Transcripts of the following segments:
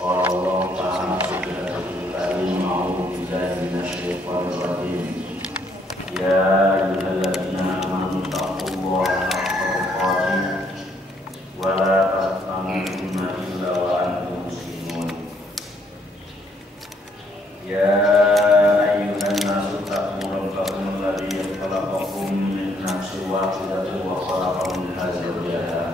قال الله تعالى في كتابه الكريم أعوذ بالله من الشيطان الرجيم يا أيها الذين آمنوا اتقوا الله حق تقاته ولا تموتن إلا وأنتم مسلمون يا أيها الناس اتقوا ربكم الذي خلقكم من نفس واحدة وخلق منها زوجها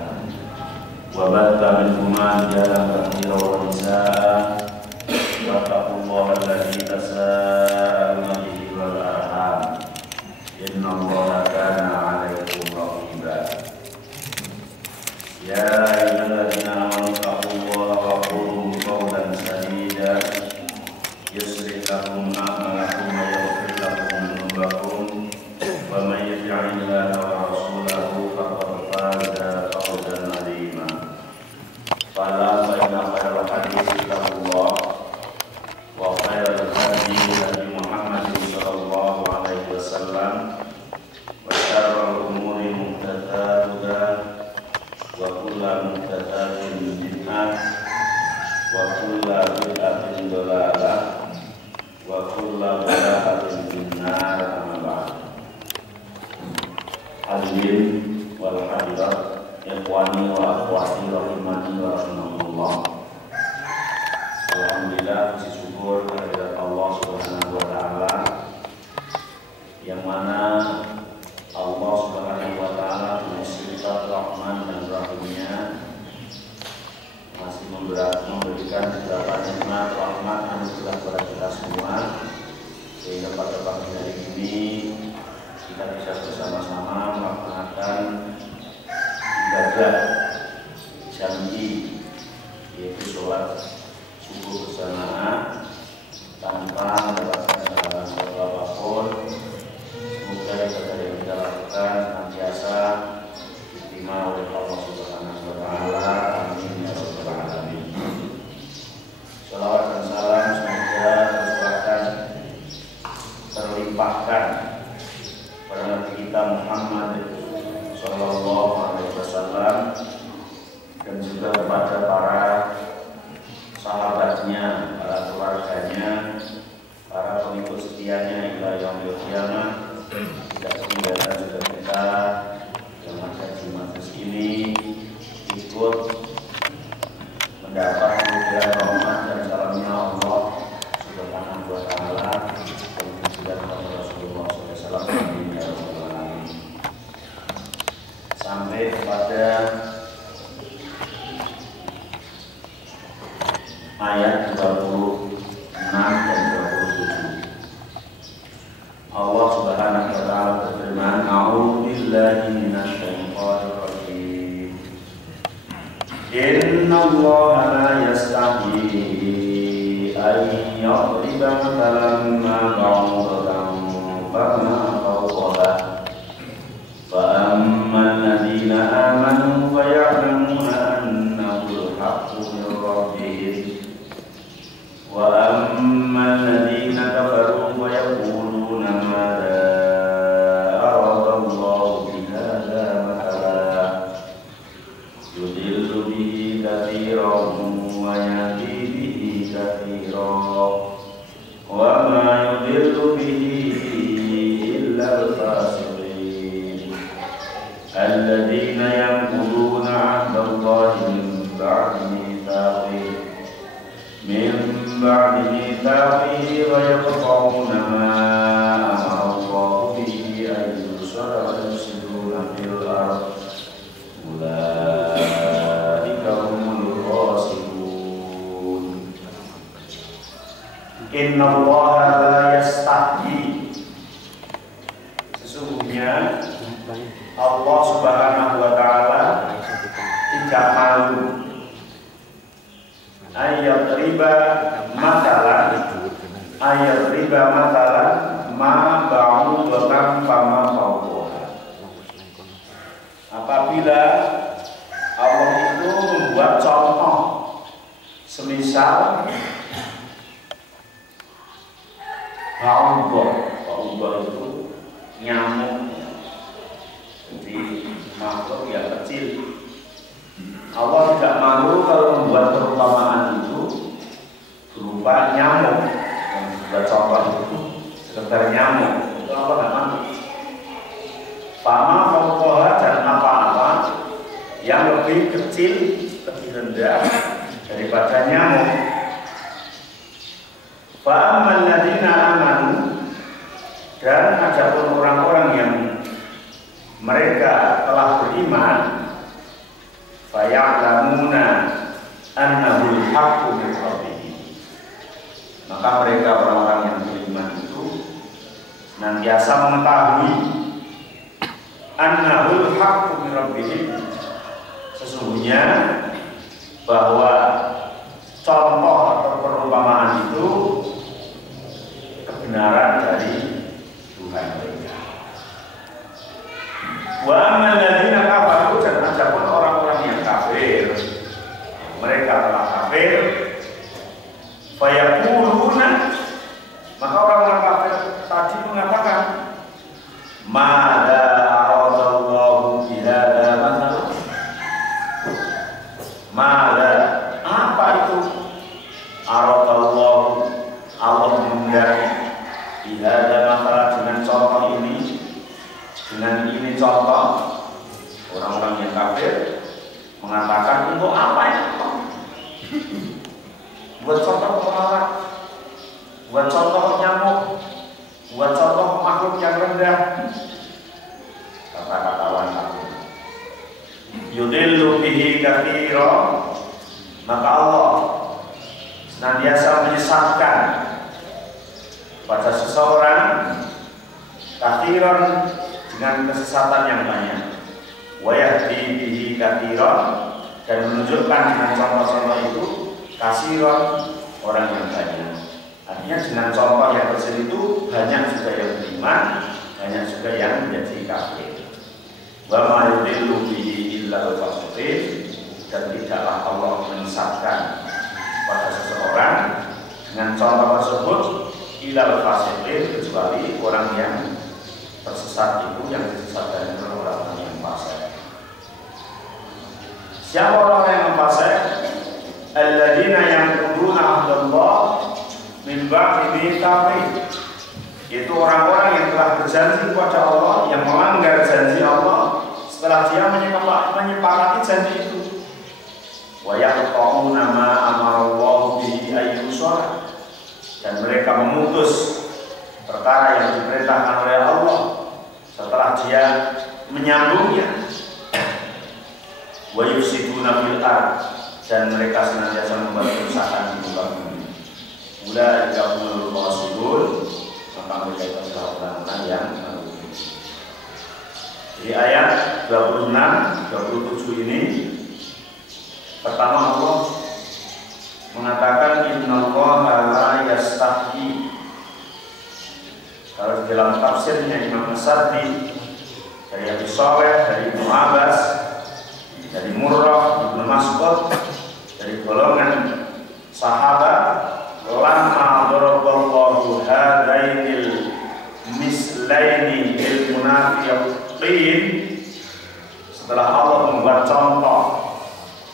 وبث منهما رجالا كثيرا ونساء واتقوا الله الذي تساءلون به والأرحام إن الله كان عليكم رقيبا يا أيها الذين آمنوا اتقوا الله وقولوا قولا سديدا يصلح لكم أعمالكم ويغفر لكم ذنوبكم ومن يطع الله ورسوله فقد فاز فوزا عظيما فإن خير الحديث كتاب الله وخير الهدي هدي محمد صلى الله عليه وسلم وشر الأمور محدثاتها وكل محدثات بدعة وكل بدعة ضلالة وكل ضلالة في النار أما بعد. Hadirin wal hadirat, ikhwani wa akhwati rahimani wa rahimakumullah. Alhamdulillah, puji syukur kehadirat Allah Subhanahu wa taala, yang mana Allah Subhanahu wa taala punya sifat Rahman dan Rahimnya, masih memberikan beberapa nikmat rahmat anugerah kepada kita semua, sehingga pada pagi hari ini kita bisa bersama-sama melaksanakan ibadah jami, yaitu sholat subuh berjamaah tanpa mendapatkan kesalahan suatu apapun. Semoga ibadah yang kita lakukan senantiasa diterima oleh Allah Subhanahu wa taala. Amin ya rabbal alamin. Shalawat dan salam semoga tercurahkan, terlimpahkan pada Nabi kita Muhammad Sallallahu Alaihi Wasallam dan juga kepada para sahabatnya, para keluarganya, para pengikut setianya hingga yaumil qiyamah. Tidak ketinggalan juga kita yang ada di majelis ini ikut mendapat kemuliaan rahmat dan salamnya Allah Subhanahu wa taala dan juga kepada Rasulullah SAW sampai kepada ayat 26 dan 27. Allah Subhanahu wa taala berfirman, "A'udzu billahi minasyaitonir rajim. Innallaha la yastahyi an yadriba mathalan ma ba'udatan fama fawqaha. Fa ammal ladzina amanu fa ya'lamuna annahu al-haqqu min rabbihim wa ammal ladzina kafaru fa yaquluna madza arada Allahu bihadza mathala yudillu bihi katsiran wa yahdi bihi katsiran wa ma yudillu bihi illa al-fasiqin alladzina yanquduna 'ahda Allahi min ba'di mithaqihi wa yaqta'una ma amara Allahu bihi an yusala wa yufsiduna fil ardh ulaika humul khasirun. Innallaha la yastahyi, sesungguhnya Allah Subhanahu wa taala tidak malu ayat riba matalan ma ba'udatan fama fawqaha. Apabila Allah itu membuat contoh, semisal ba'udah itu nyamuk, jadi makhluk yang kecil. Allah tidak malu kalau membuat perumpamaan itu berupa nyamuk. Yang sudah contoh itu sekedar nyamuk, itu Allah nggak mampu. Fama fauqaha, dan apa-apa yang lebih kecil, lebih rendah daripada nyamuk. Fa'amman ladina amanu, dan adapun orang-orang yang mereka telah beriman, faya'lamuna annahul haqqu min rabbihim, maka mereka orang-orang yang beriman itu senantiasa mengetahui annahul haqqu min rabbihim, sesungguhnya bahwa contoh atau perumpamaan itu kebenaran dari Tuhan mereka. Wa amman ladzina kafaru, dan adapun orang-orang yang kafir, mereka telah kafir, fayaquluna, maka orang-orang kafir tadi mengatakan, mada aradallahu bihadza mathalan, mada, apa itu aradallahu, Allah menghendaki bihadza mathalan, dengan contoh ini, dengan ini contoh. Orang-orang yang kafir mengatakan, untuk apa ya? Buat contoh pemalas, buat contoh nyamuk, buat contoh makhluk yang rendah. Kata-kata wanita, yudillu bihi katsira, maka Allah senantiasa menyesatkan pada seseorang katsiran, dengan kesesatan yang banyak, wa yahdi bihi katsiran, dan menunjukkan dengan contoh-contoh itu katsiran, orang yang banyak. Artinya dengan contoh yang kecil itu banyak juga yang beriman, banyak juga yang menjadi kafir. Wa ma yudillu bihi illa al-fasiqin, dan tidaklah Allah menyesatkan pada seseorang dengan contoh tersebut illa al-fasiqin, kecuali orang yang tersesat itu, yang disesatkan oleh orang yang fasik. Siapa orang yang fasik? Alladzina yanquduna ahdallah min ba'di mitsaqih, itu orang-orang yang telah berjanji kepada Allah, yang melanggar janji Allah setelah dia menyepakati janji itu. Wa yaqta'una ma amarallahu bihi ayyusala, dan mereka memutus perkara yang diperintahkan oleh Allah setelah dia menyambungnya. Wa yufsiduna fil ardh, dan mereka senantiasa membuat kerusakan di muka bumi. Ulaika humul khasirun, maka mereka adalah orang-orang yang merugi. Di ayat 26-27 ini, pertama Allah mengatakan innallaha la yastahyi. Kalau di dalam tafsirnya Imam As-Sa'di, dari Abi Shalih, dari Ibnu Abbas, dari Murrah, Ibnu Mas'ud, dari golongan sahabat, lamma daraballahu hadainil mislaini lil munafiqin, setelah Allah membuat contoh,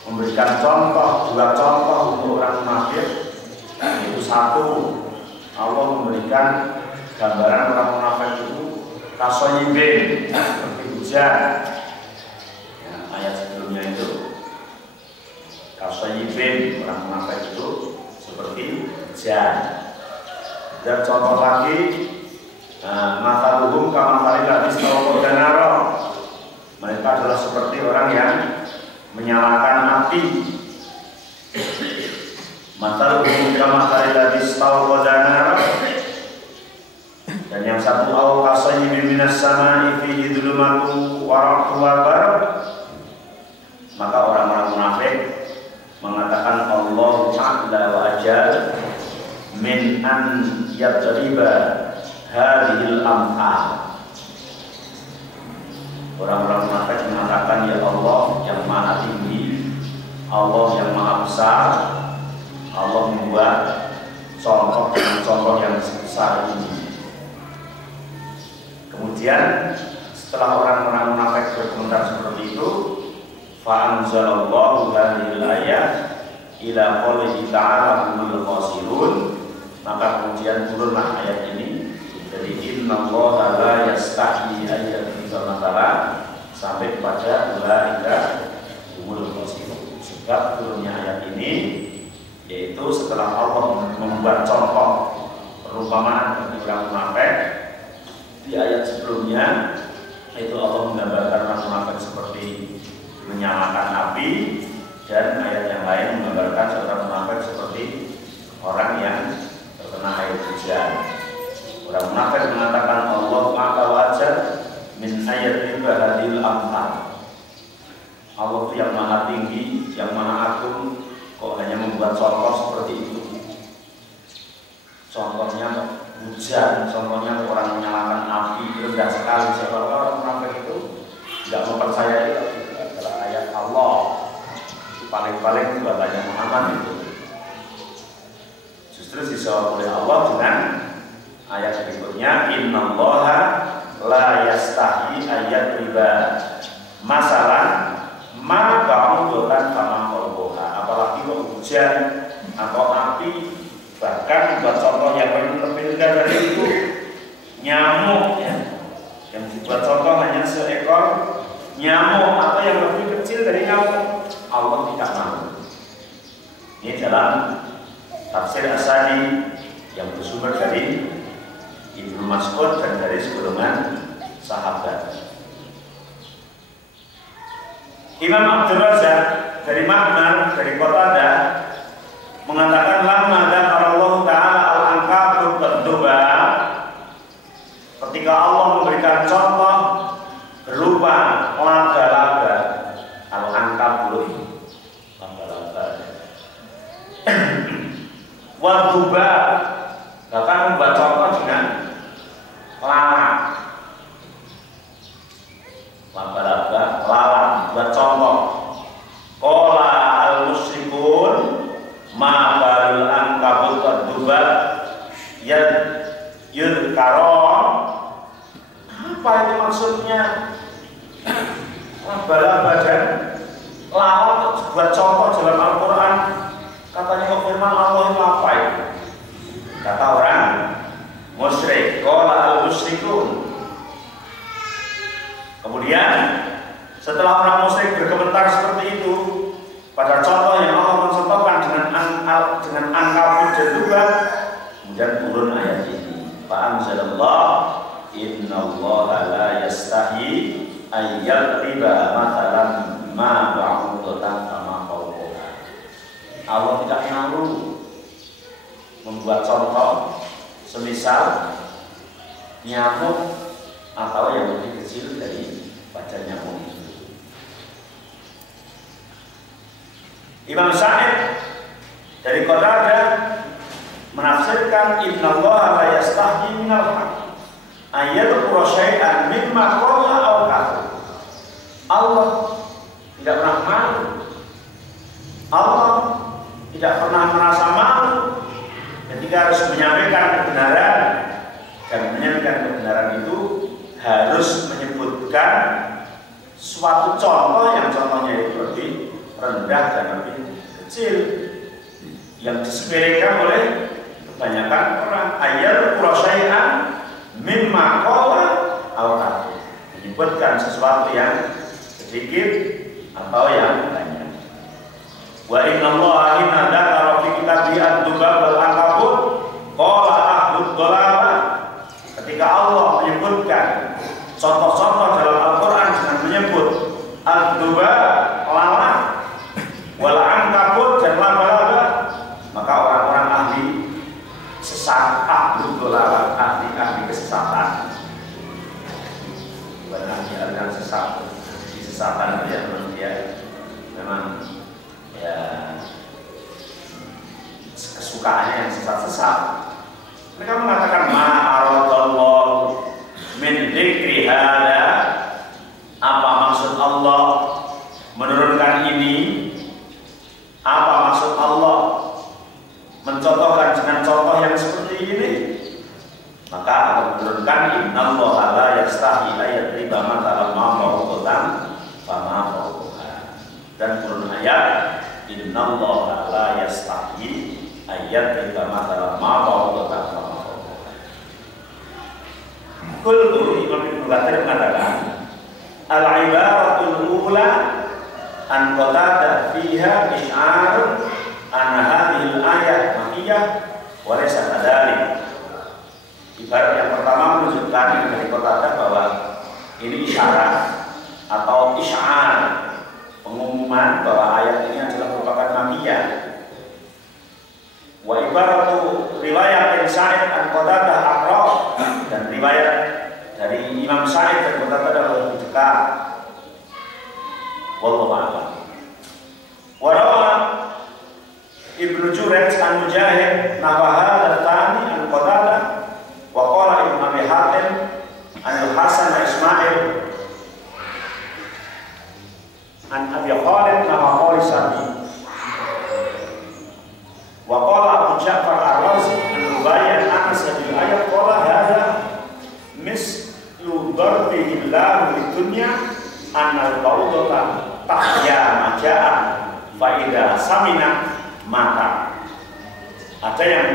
memberikan contoh, dua contoh untuk orang munafik, yaitu satu, Allah memberikan gambaran orang munafik itu kasoyibin, seperti hujan. Ya, ayat sebelumnya itu kasoyibin, orang munafik itu seperti hujan. Dan contoh lagi, mathaluhum kamathali ladzi istawqada nara, mereka adalah seperti orang yang menyalakan api. Mathaluhum kamathali ladzi istawqada nara, dan yang satu au kasayyibin minas samaa'i fihi dhulumatun wa ra'dun wa barq. Maka orang-orang munafik mengatakan Allah ta'ala wa ajal min an yadriba hadhil amthal. Orang-orang munafik mengatakan, ya Allah yang maha tinggi, Allah yang maha besar, Allah membuat contoh dengan contoh yang sebesar ini. Kemudian setelah orang-orang munafik berkomentar seperti itu, fa anzalallahu hadhil ayat ila qoulihi ta'ala humul khasirun, maka kemudian turunlah ayat ini dari innallaha la yastahi ayyadhiba mathalan sampai kepada ulaika humul khasirun. Sebab turunnya ayat ini yaitu setelah Allah membuat contoh perumpamaan bagi orang munafik di ayat sebelumnya, yaitu Allah menggambarkan orang munafik seperti menyalakan api, dan ayat yang lain menggambarkan seorang munafik seperti orang yang terkena air hujan. Orang munafik mengatakan Allah maka wajar min ayat ibadil amthal. Allah itu yang maha tinggi, yang maha agung, kok hanya membuat contoh seperti itu. Contohnya hujan, contohnya orang menyalakan api, rendah sekali. Siapa orang munafik itu tidak mempercayai itu adalah ayat Allah. Paling-paling itu adanya Muhammad itu. Justru dijawab oleh Allah dengan ayat berikutnya, innallaha la yastahi ayat riba masalah ma ba'udotan sama kolboha. Apalagi hujan atau api, bahkan buat contoh yang lebih rendah dari itu, nyamuk ya, yang dibuat contoh hanya seekor nyamuk atau yang lebih kecil dari nyamuk, Allah tidak mau. Ini dalam tafsir As-Sadi yang bersumber dari Ibnu Mas'ud dan dari segolongan sahabat. Imam Abdul Razak dari Ma'mar dari Qatadah mengatakan lamma Allah Ta'ala al-ankabut berdoa, ketika Allah memberikan contoh berupa laga-laga, al-ankabut laga-laga waduba, bahkan membuat contoh dengan lalat, laga-laga lalat buat contoh. Qala al-musyrikun ma balul ankabut waduba yudkaron. Apa itu maksudnya? Laba-laba dan lalat buat contoh dalam Al-Quran. Katanya kok firman Allah itu apa itu? Kata orang musyrik, qala al-musyrikun. Kemudian setelah orang musyrik berkomentar seperti itu pada contoh yang Allah mencontohkan dengan ankabut dan duba, kemudian turun ayat ini, fa'anzalallah innallaha la yastahi ayyal riba mathalan ma ba'udotan sama qawqoha. Allah tidak malu membuat contoh semisal nyamuk atau yang lebih kecil dari pada nyamuk itu. Imam Sa'id dari Qatadah menafsirkan innallaha la yastahi minal haqq ayyadhkura syai'an mimma qala aw qala. Allah tidak pernah malu, Allah tidak pernah merasa malu ketika harus menyampaikan kebenaran, dan menyampaikan kebenaran itu harus menyebutkan suatu contoh yang contohnya itu lebih rendah dan lebih kecil, yang disepelekan oleh kebanyakan orang. Ayat quraisyai'an mimma qala aw qala, menyebutkan sesuatu yang sedikit atau yang banyak. Wa innallaha inna dzakara fi kitabihi ad-dubab wal ankabut qala ahlud dhalala. Ketika Allah menyebutkan contoh-contoh dalam Al-Quran dengan menyebut ad-dubab lalat, wal ankabut dan laba-laba, maka orang-orang ahli sesat, ahlud dhalala, ahli kesesatan, bukan ahli aliran sesat. Kesesatan ya manusia memang ya kesukaannya yang sesat-sesat. Mereka mengatakan ma'aradallahu min dzikri hada, apa maksud Allah menurunkan ini, apa maksud Allah mencontohkan dengan contoh yang seperti ini. Maka Allah menurunkan innallaha la yastahi ayat riba mathalan ma ba'udotan fama fawqaha, dan turun ayat innallaha la yastahi ayat kita masalah ma ba'udatan ma kullu. Imam Ibnu Katsir mengatakan al-ibaratul ula an qatada fiha isy'ar anna hadhihi al-ayat makkiyah wa laysa kadzalik. Ibarat yang pertama menunjukkan dari Qatada bahwa ini isyarat atau isy'ar, pengumuman bahwa ayat ini adalah merupakan makkiyah. Wa ibaratu riwayat Sa'id an Qatadah aqra, dan riwayat dari Imam Sa'id dan Qatadah adalah lebih dekat. Wallahu a'lam. Wa rawa Ibnu Jurayj an Mujahid nawaha tsani an Qatadah wa qala Ibnu Abi Hatim an Hasan wa Ismail an Abi Khalid nama Khalid Sami wa qala Abu Ja'far Ar-Razi an Rubayyan Anas bil ayat qala hadza mislu darbihi lahu fid dunya anna al-ba'udata tahya majaa fa idza samina mata. Ada yang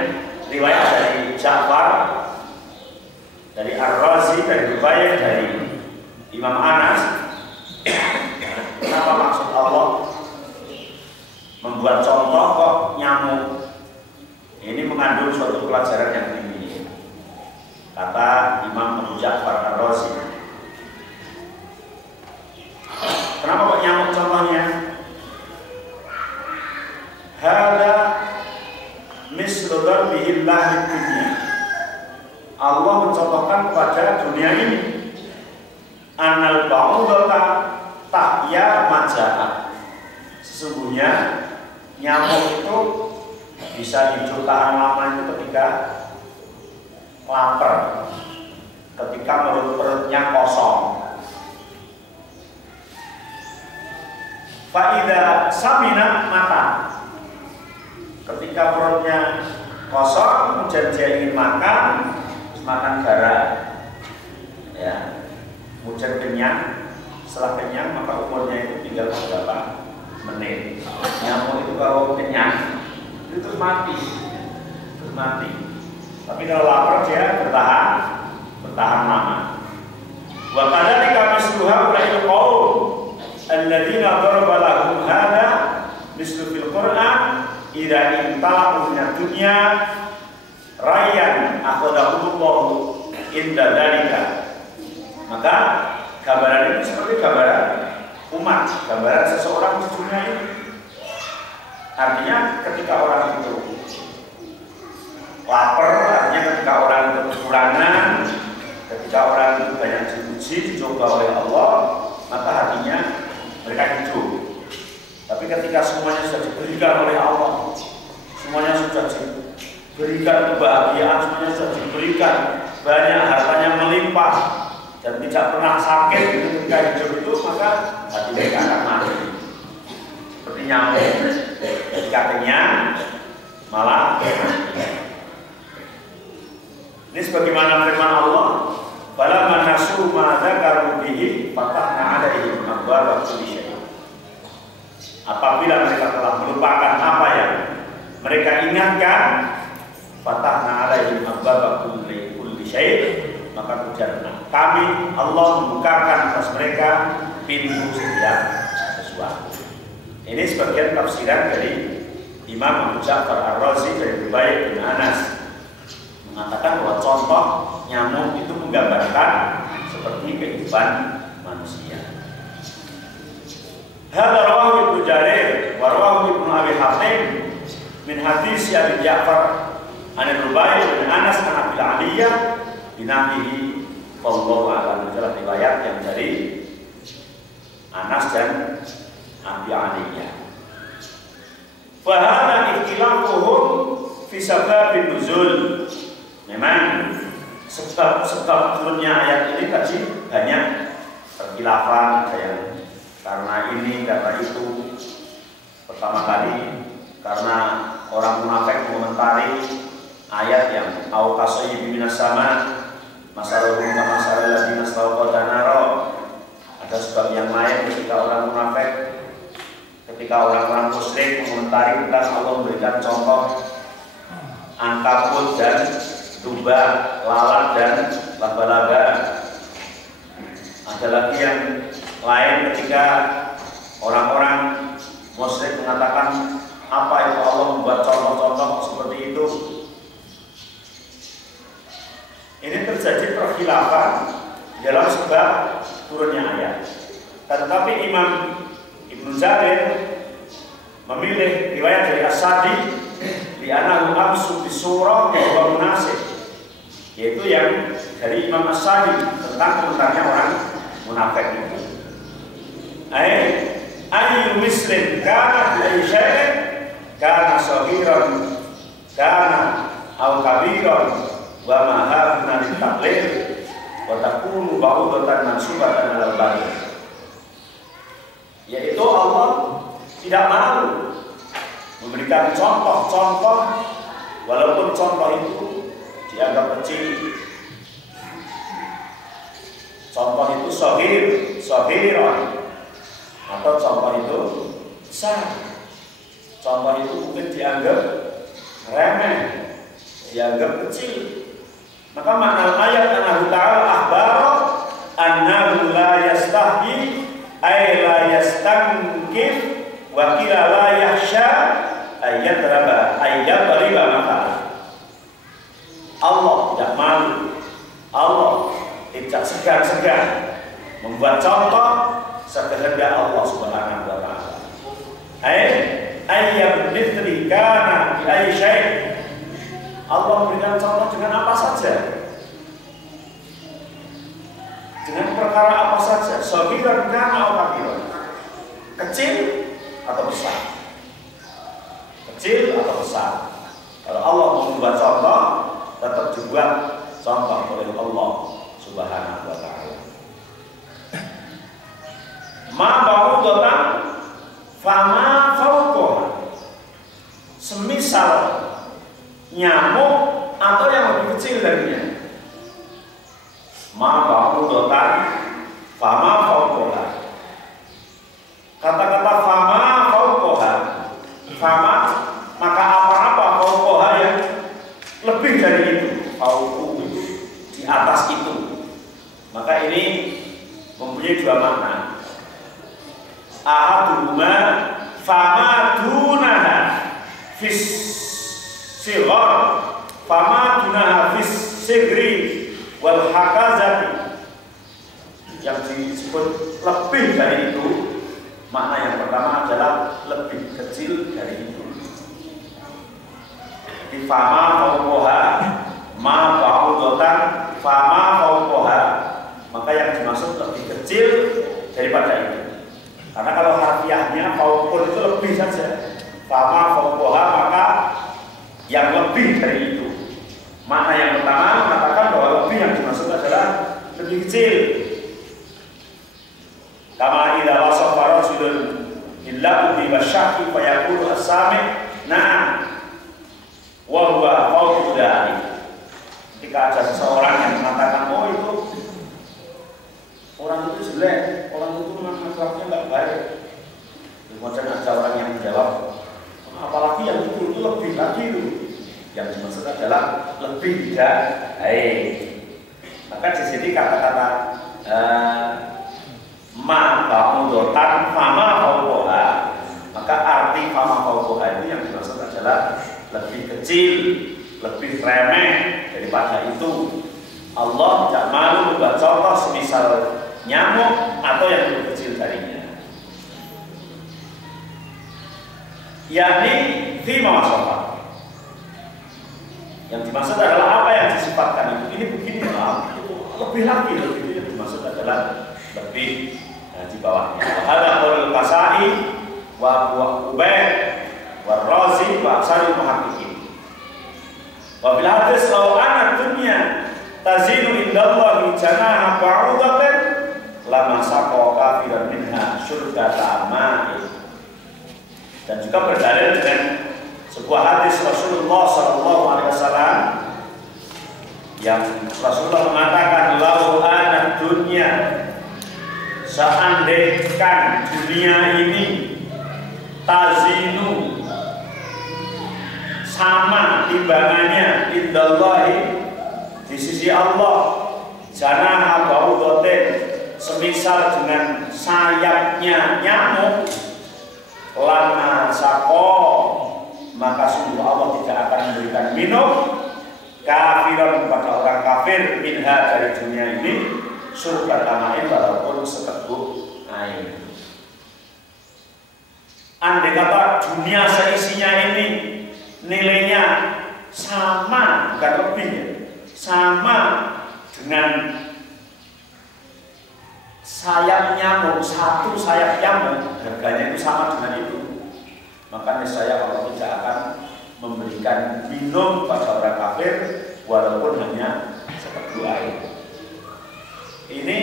riwayat dari Ja'far, dari Ar-Razi, dari Rubayyan, dari Imam Anas. Kenapa maksud Allah membuat contoh kok nyamuk? Ini mengandung suatu pelajaran yang tinggi, kata Imam Abu Ja'far Ar-Razi. Kenapa kok nyamuk contohnya? Hada mislu darbiillah di dunia. Allah mencontohkan pada dunia ini anal ba'udata tahya majaa. Sesungguhnya nyamuk itu bisa hidup tahan lama itu ketika lapar, ketika perutnya kosong. Fa'idha samina mata, ketika perutnya kosong kemudian dia ingin makan garam, ya, kemudian kenyang. Setelah kenyang maka umurnya itu tinggal beberapa menit. Nyamuk itu kalau kenyang itu terus mati. Tapi kalau lapar dia bertahan lama. Wa kadzalika misluha ulil qaum alladziina daraba lahum hadza mislu fil Qur'an idza inta'u min dunya rayyan akhadahullahu inda dzalika. Maka gambaran ini seperti gambaran umat, gambaran seseorang di dunia ini. Artinya ketika orang itu lapar, artinya ketika orang itu kekurangan, ketika orang itu banyak diuji, dicoba oleh Allah, maka hatinya mereka hidup. Tapi ketika semuanya sudah diberikan oleh Allah, semuanya sudah diberikan kebahagiaan, semuanya sudah diberikan banyak, hartanya melimpah dan tidak pernah sakit ketika hidup itu, maka hati mereka akan mati seperti nyamuk. Ketika kenyang malah mati. Ini sebagaimana firman Allah, falamma nasu ma dzakaru bihi fatahna 'alaihim abwaaba kulli syai'. Apabila mereka telah melupakan apa yang mereka ingatkan, fatahna 'alaihim abwaaba kulli syai', maka kemudian kami Allah membukakan atas mereka pintu setiap sesuatu. Ini sebagian tafsiran dari Imam Abu Ja'far Ar-Razi dari Rubayyan bin Anas, mengatakan bahwa contoh nyamuk itu menggambarkan seperti kehidupan manusia. Hadza rawahu Ibnu Jarir wa rawahu Ibnu Abi Hatim min hadis Abi Ja'far an Rubayyan bin Anas an Abil Aliyah binabihi wallahu a'lam. Adalah riwayat yang dari Anas dan Abi Aliyah. Fa hadza ikhtilafuhum fi sababin nuzul. Memang sebab turunnya ayat ini tadi banyak perkhilafan, karena ini, karena itu. Pertama kali karena orang munafik mengomentari ayat yang au kasayyibin minas sama masalahum kama masalal ladzina istawqada naro. Ada sebab yang lain ketika orang munafik ketika ketika orang-orang musyrik mengomentari tentang Allah memberikan contoh ankabut dan duba, lalat dan laba-laba. Ada lagi yang lain ketika orang-orang musyrik mengatakan apa itu Allah membuat contoh-contoh seperti itu. Ini terjadi perkhilafan dalam sebab turunnya ayat. Tetapi Imam Ibnu Jarir memilih riwayat dari As-Sadi di anahu amsu bi surah wa munasib, yaitu yang dari Imam As-Sadi tentang komentarnya orang munafik itu. Ayyu muslim kana bi syai'in kana saghiran kana aw kabiran wa ma hadna lit taqlid wa takunu ba'udatan mansubatan alal batil. Yaitu Allah tidak malu memberikan contoh-contoh walaupun contoh itu dianggap kecil. Contoh itu sahiran atau contoh itu besar. Contoh itu mungkin dianggap remeh, dianggap kecil. Maka makna ayat anahu ta'ala akhbara annahu la yastahyi ay la yastankif wa qila la yakhsha ayat riba maka Allah tidak malu, Allah tidak segan-segan membuat contoh sekehendak Allah Subhanahu wa taala. Ayyam mithli kana bi ayyi syai'. Allah memberikan contoh dengan apa saja, dengan perkara apa saja, saghiran kana aw kabiran, kecil atau besar, kecil atau besar. Kalau Allah mau membuat contoh, tetap dibuat contoh oleh Allah Subhanahu wa taala. Ma ba'udatan fama fawqaha, semisal nyamuk atau yang lebih kecil darinya. Ma ba'udatan fama fawqaha. Kata-kata fama fawqaha, fama maka apa-apa fawqaha yang lebih dari itu, fawqu di atas itu. Maka ini mempunyai dua makna. Ahaduhuma fama dunaha fis sighar, fama dunaha fis sigri wal hakazati. Yang disebut lebih dari itu, makna yang pertama adalah lebih kecil dari itu. Di fama fawqaha, ma ba'udatan fama fawqaha, maka yang dimaksud lebih kecil daripada itu. Karena kalau harfiahnya fawqun itu lebih saja, fama fawqaha maka yang lebih dari itu. Makna yang pertama mengatakan bahwa lebih yang dimaksud adalah lebih kecil. Kama idza wasafa rajulun illahu bi basyaki fa yaqulu as-sami' na'am wa huwa fawqa dzalik. Ketika ada seseorang yang mengatakan oh itu orang itu jelek, orang itu memang akhlaknya nggak baik, kemudian ada orang yang menjawab apalagi yang itu lebih lagi itu, yang dimaksud adalah lebih tidak baik. Maka di sini kata-kata ma ba'udatan fama fawqaha, maka arti fama fawqaha itu yang dimaksud adalah lebih kecil, lebih remeh daripada itu. Allah tidak malu membuat contoh semisal nyamuk atau yang lebih kecil darinya. Yakni fima wasafa. Yang dimaksud adalah apa yang disifatkan itu. Ini begini, lebih lagi, lebih yang dimaksud adalah lebih di bawahnya. Ada qaul Qasai wa Ubayd wa Razi wa Aksarul Muhaqqiqin. Wa bil hadis law anna dunya tazinu indallahi janaha ba'udatin lama saqa kafiran minha syurgata ma'i. Dan juga berdalil dengan sebuah hadis Rasulullah SAW yang Rasulullah mengatakan lau anna dunya, seandainya dunia ini tazinu sama timbangannya indallahi di sisi Allah janaha ba'udatin semisal dengan sayapnya nyamuk lana sako maka sungguh Allah tidak akan memberikan minum kafiran kepada orang kafir minha dari dunia ini surga tamain walaupun seteguk air. Andai kata dunia seisinya ini nilainya sama, bukan lebih ya, sama dengan sayap nyamuk, satu sayap nyamuk harganya itu sama dengan itu, makanya saya kalau tidak akan memberikan minum pada orang kafir walaupun hanya seteguk air. Ini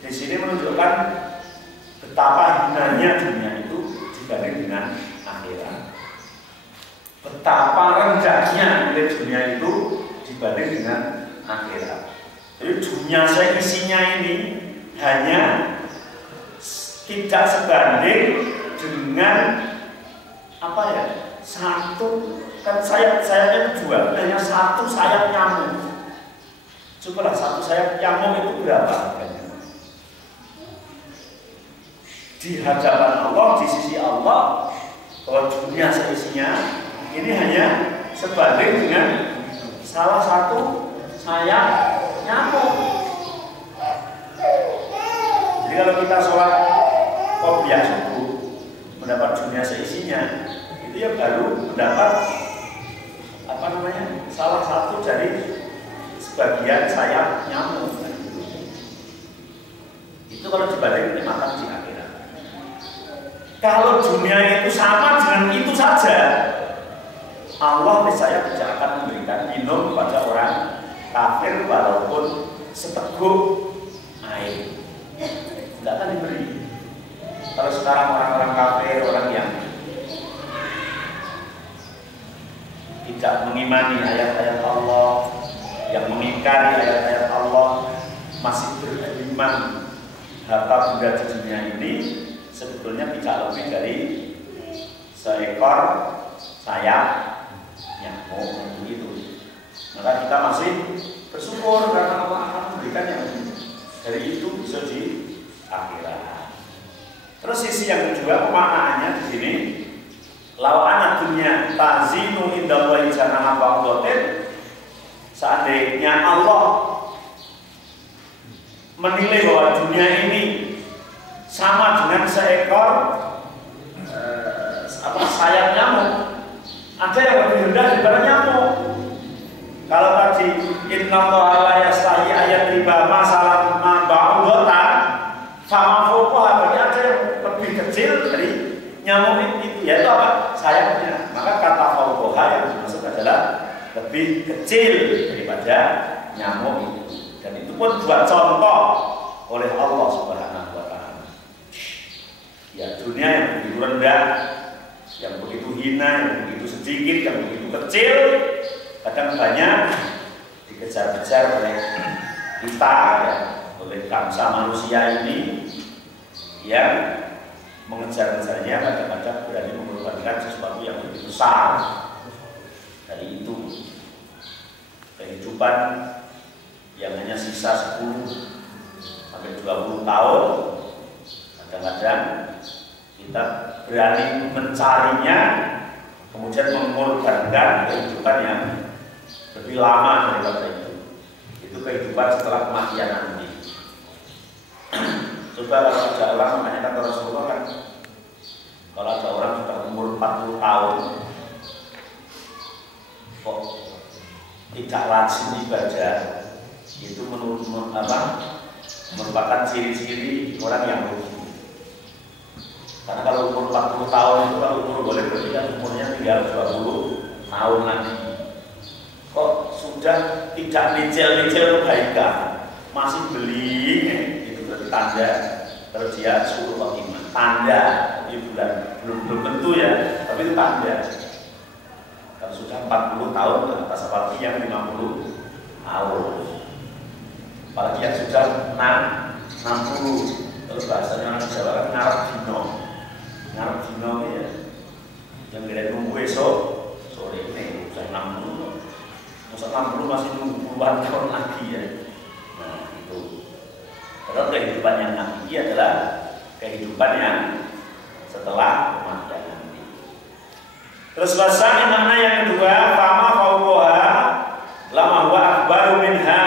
di sini menunjukkan betapa hinanya dunia itu dibanding dengan akhirat. Betapa rendahnya nilai dunia itu dibanding dengan akhirat. Jadi dunia seisinya ini hanya tidak sebanding dengan apa ya? Satu kan sayapnya dua, hanya satu sayap nyamuk. Cobalah satu sayap nyamuk itu berapa harganya? Di hadapan Allah, di sisi Allah, bahwa dunia seisinya ini hanya sebanding dengan salah satu sayap nyamuk. Jadi kalau kita sholat qobliyah subuh mendapat dunia seisinya, itu ya baru mendapat apa namanya salah satu dari sebagian sayap nyamuk. Itu kalau dibanding nikmatan di akhirat. Kalau dunia itu sama dengan itu saja, Allah niscaya tidak akan memberikan minum pada orang kafir walaupun seteguk air. Tidak akan diberi. Kalau sekarang orang-orang kafir, orang yang tidak mengimani ayat-ayat Allah, yang mengingkari ayat-ayat Allah, masih beriman harta benda di dunia ini sebetulnya tidak lebih dari seekor sayap nyamuk begitu. Maka kita masih bersyukur karena Allah akan memberikan yang dari itu bisa di akhirat. Terus sisi yang kedua pemaknaannya di sini, lawan dunia tazinu indallahi janaha ba'udatin. Seandainya Allah menilai bahwa dunia ini sama dengan seekor sayap nyamuk, ada yang lebih rendah daripada nyamuk. Kalau tadi innallaha la yastahi ayat riba masalah ba'udatan fama fawqaha, berarti ada yang lebih kecil dari nyamuk itu, yaitu apa? Sayapnya. Maka kata fawqaha yang dimaksud adalah lebih kecil daripada nyamuk itu. Dan itu pun buat contoh oleh Allah Subhanahu wa Ta'ala. Ya, dunia yang begitu rendah, yang begitu hina, yang begitu sedikit, yang begitu kecil, kadang banyak dikejar-kejar oleh kita, ya, oleh bangsa manusia ini yang mengejar-kejarnya, kadang-kadang berani mengorbankan sesuatu yang lebih besar dari itu. Kehidupan yang hanya sisa 10 sampai 20 tahun, kadang-kadang kita berani mencarinya, kemudian mengorbankan kehidupan yang lebih lama daripada itu. Itu kehidupan setelah kematian nanti. Coba kalau ada orang menanyakan ke Rasulullah kan, kalau ada orang sudah umur 40 tahun kok tidak rajin ibadah, itu merupakan ciri-ciri orang yang rugi. Karena kalau umur 40 tahun itu kalau umur boleh berarti kan umurnya tinggal 20 tahun lagi. Kok sudah tidak nicil-nicil kebaikan, masih beli, itu berarti tanda kalau dia suruh khotimah. Tanda, ini belum tentu ya, tapi itu tanda. Kalau sudah 40 tahun atas apalagi yang 50 tahun, apalagi yang sudah 60, kalau bahasanya orang Jawa kan ngarep dino. Ngarep dino ya, yang kira nunggu esok sore ini usah 60, masa 60 masih nunggu puluhan tahun lagi ya. Nah itu. Padahal kehidupan yang hakiki adalah kehidupan yang setelah kematian nanti. Terus selesai makna yang kedua, fama fauqaha lama huwa akbaru minha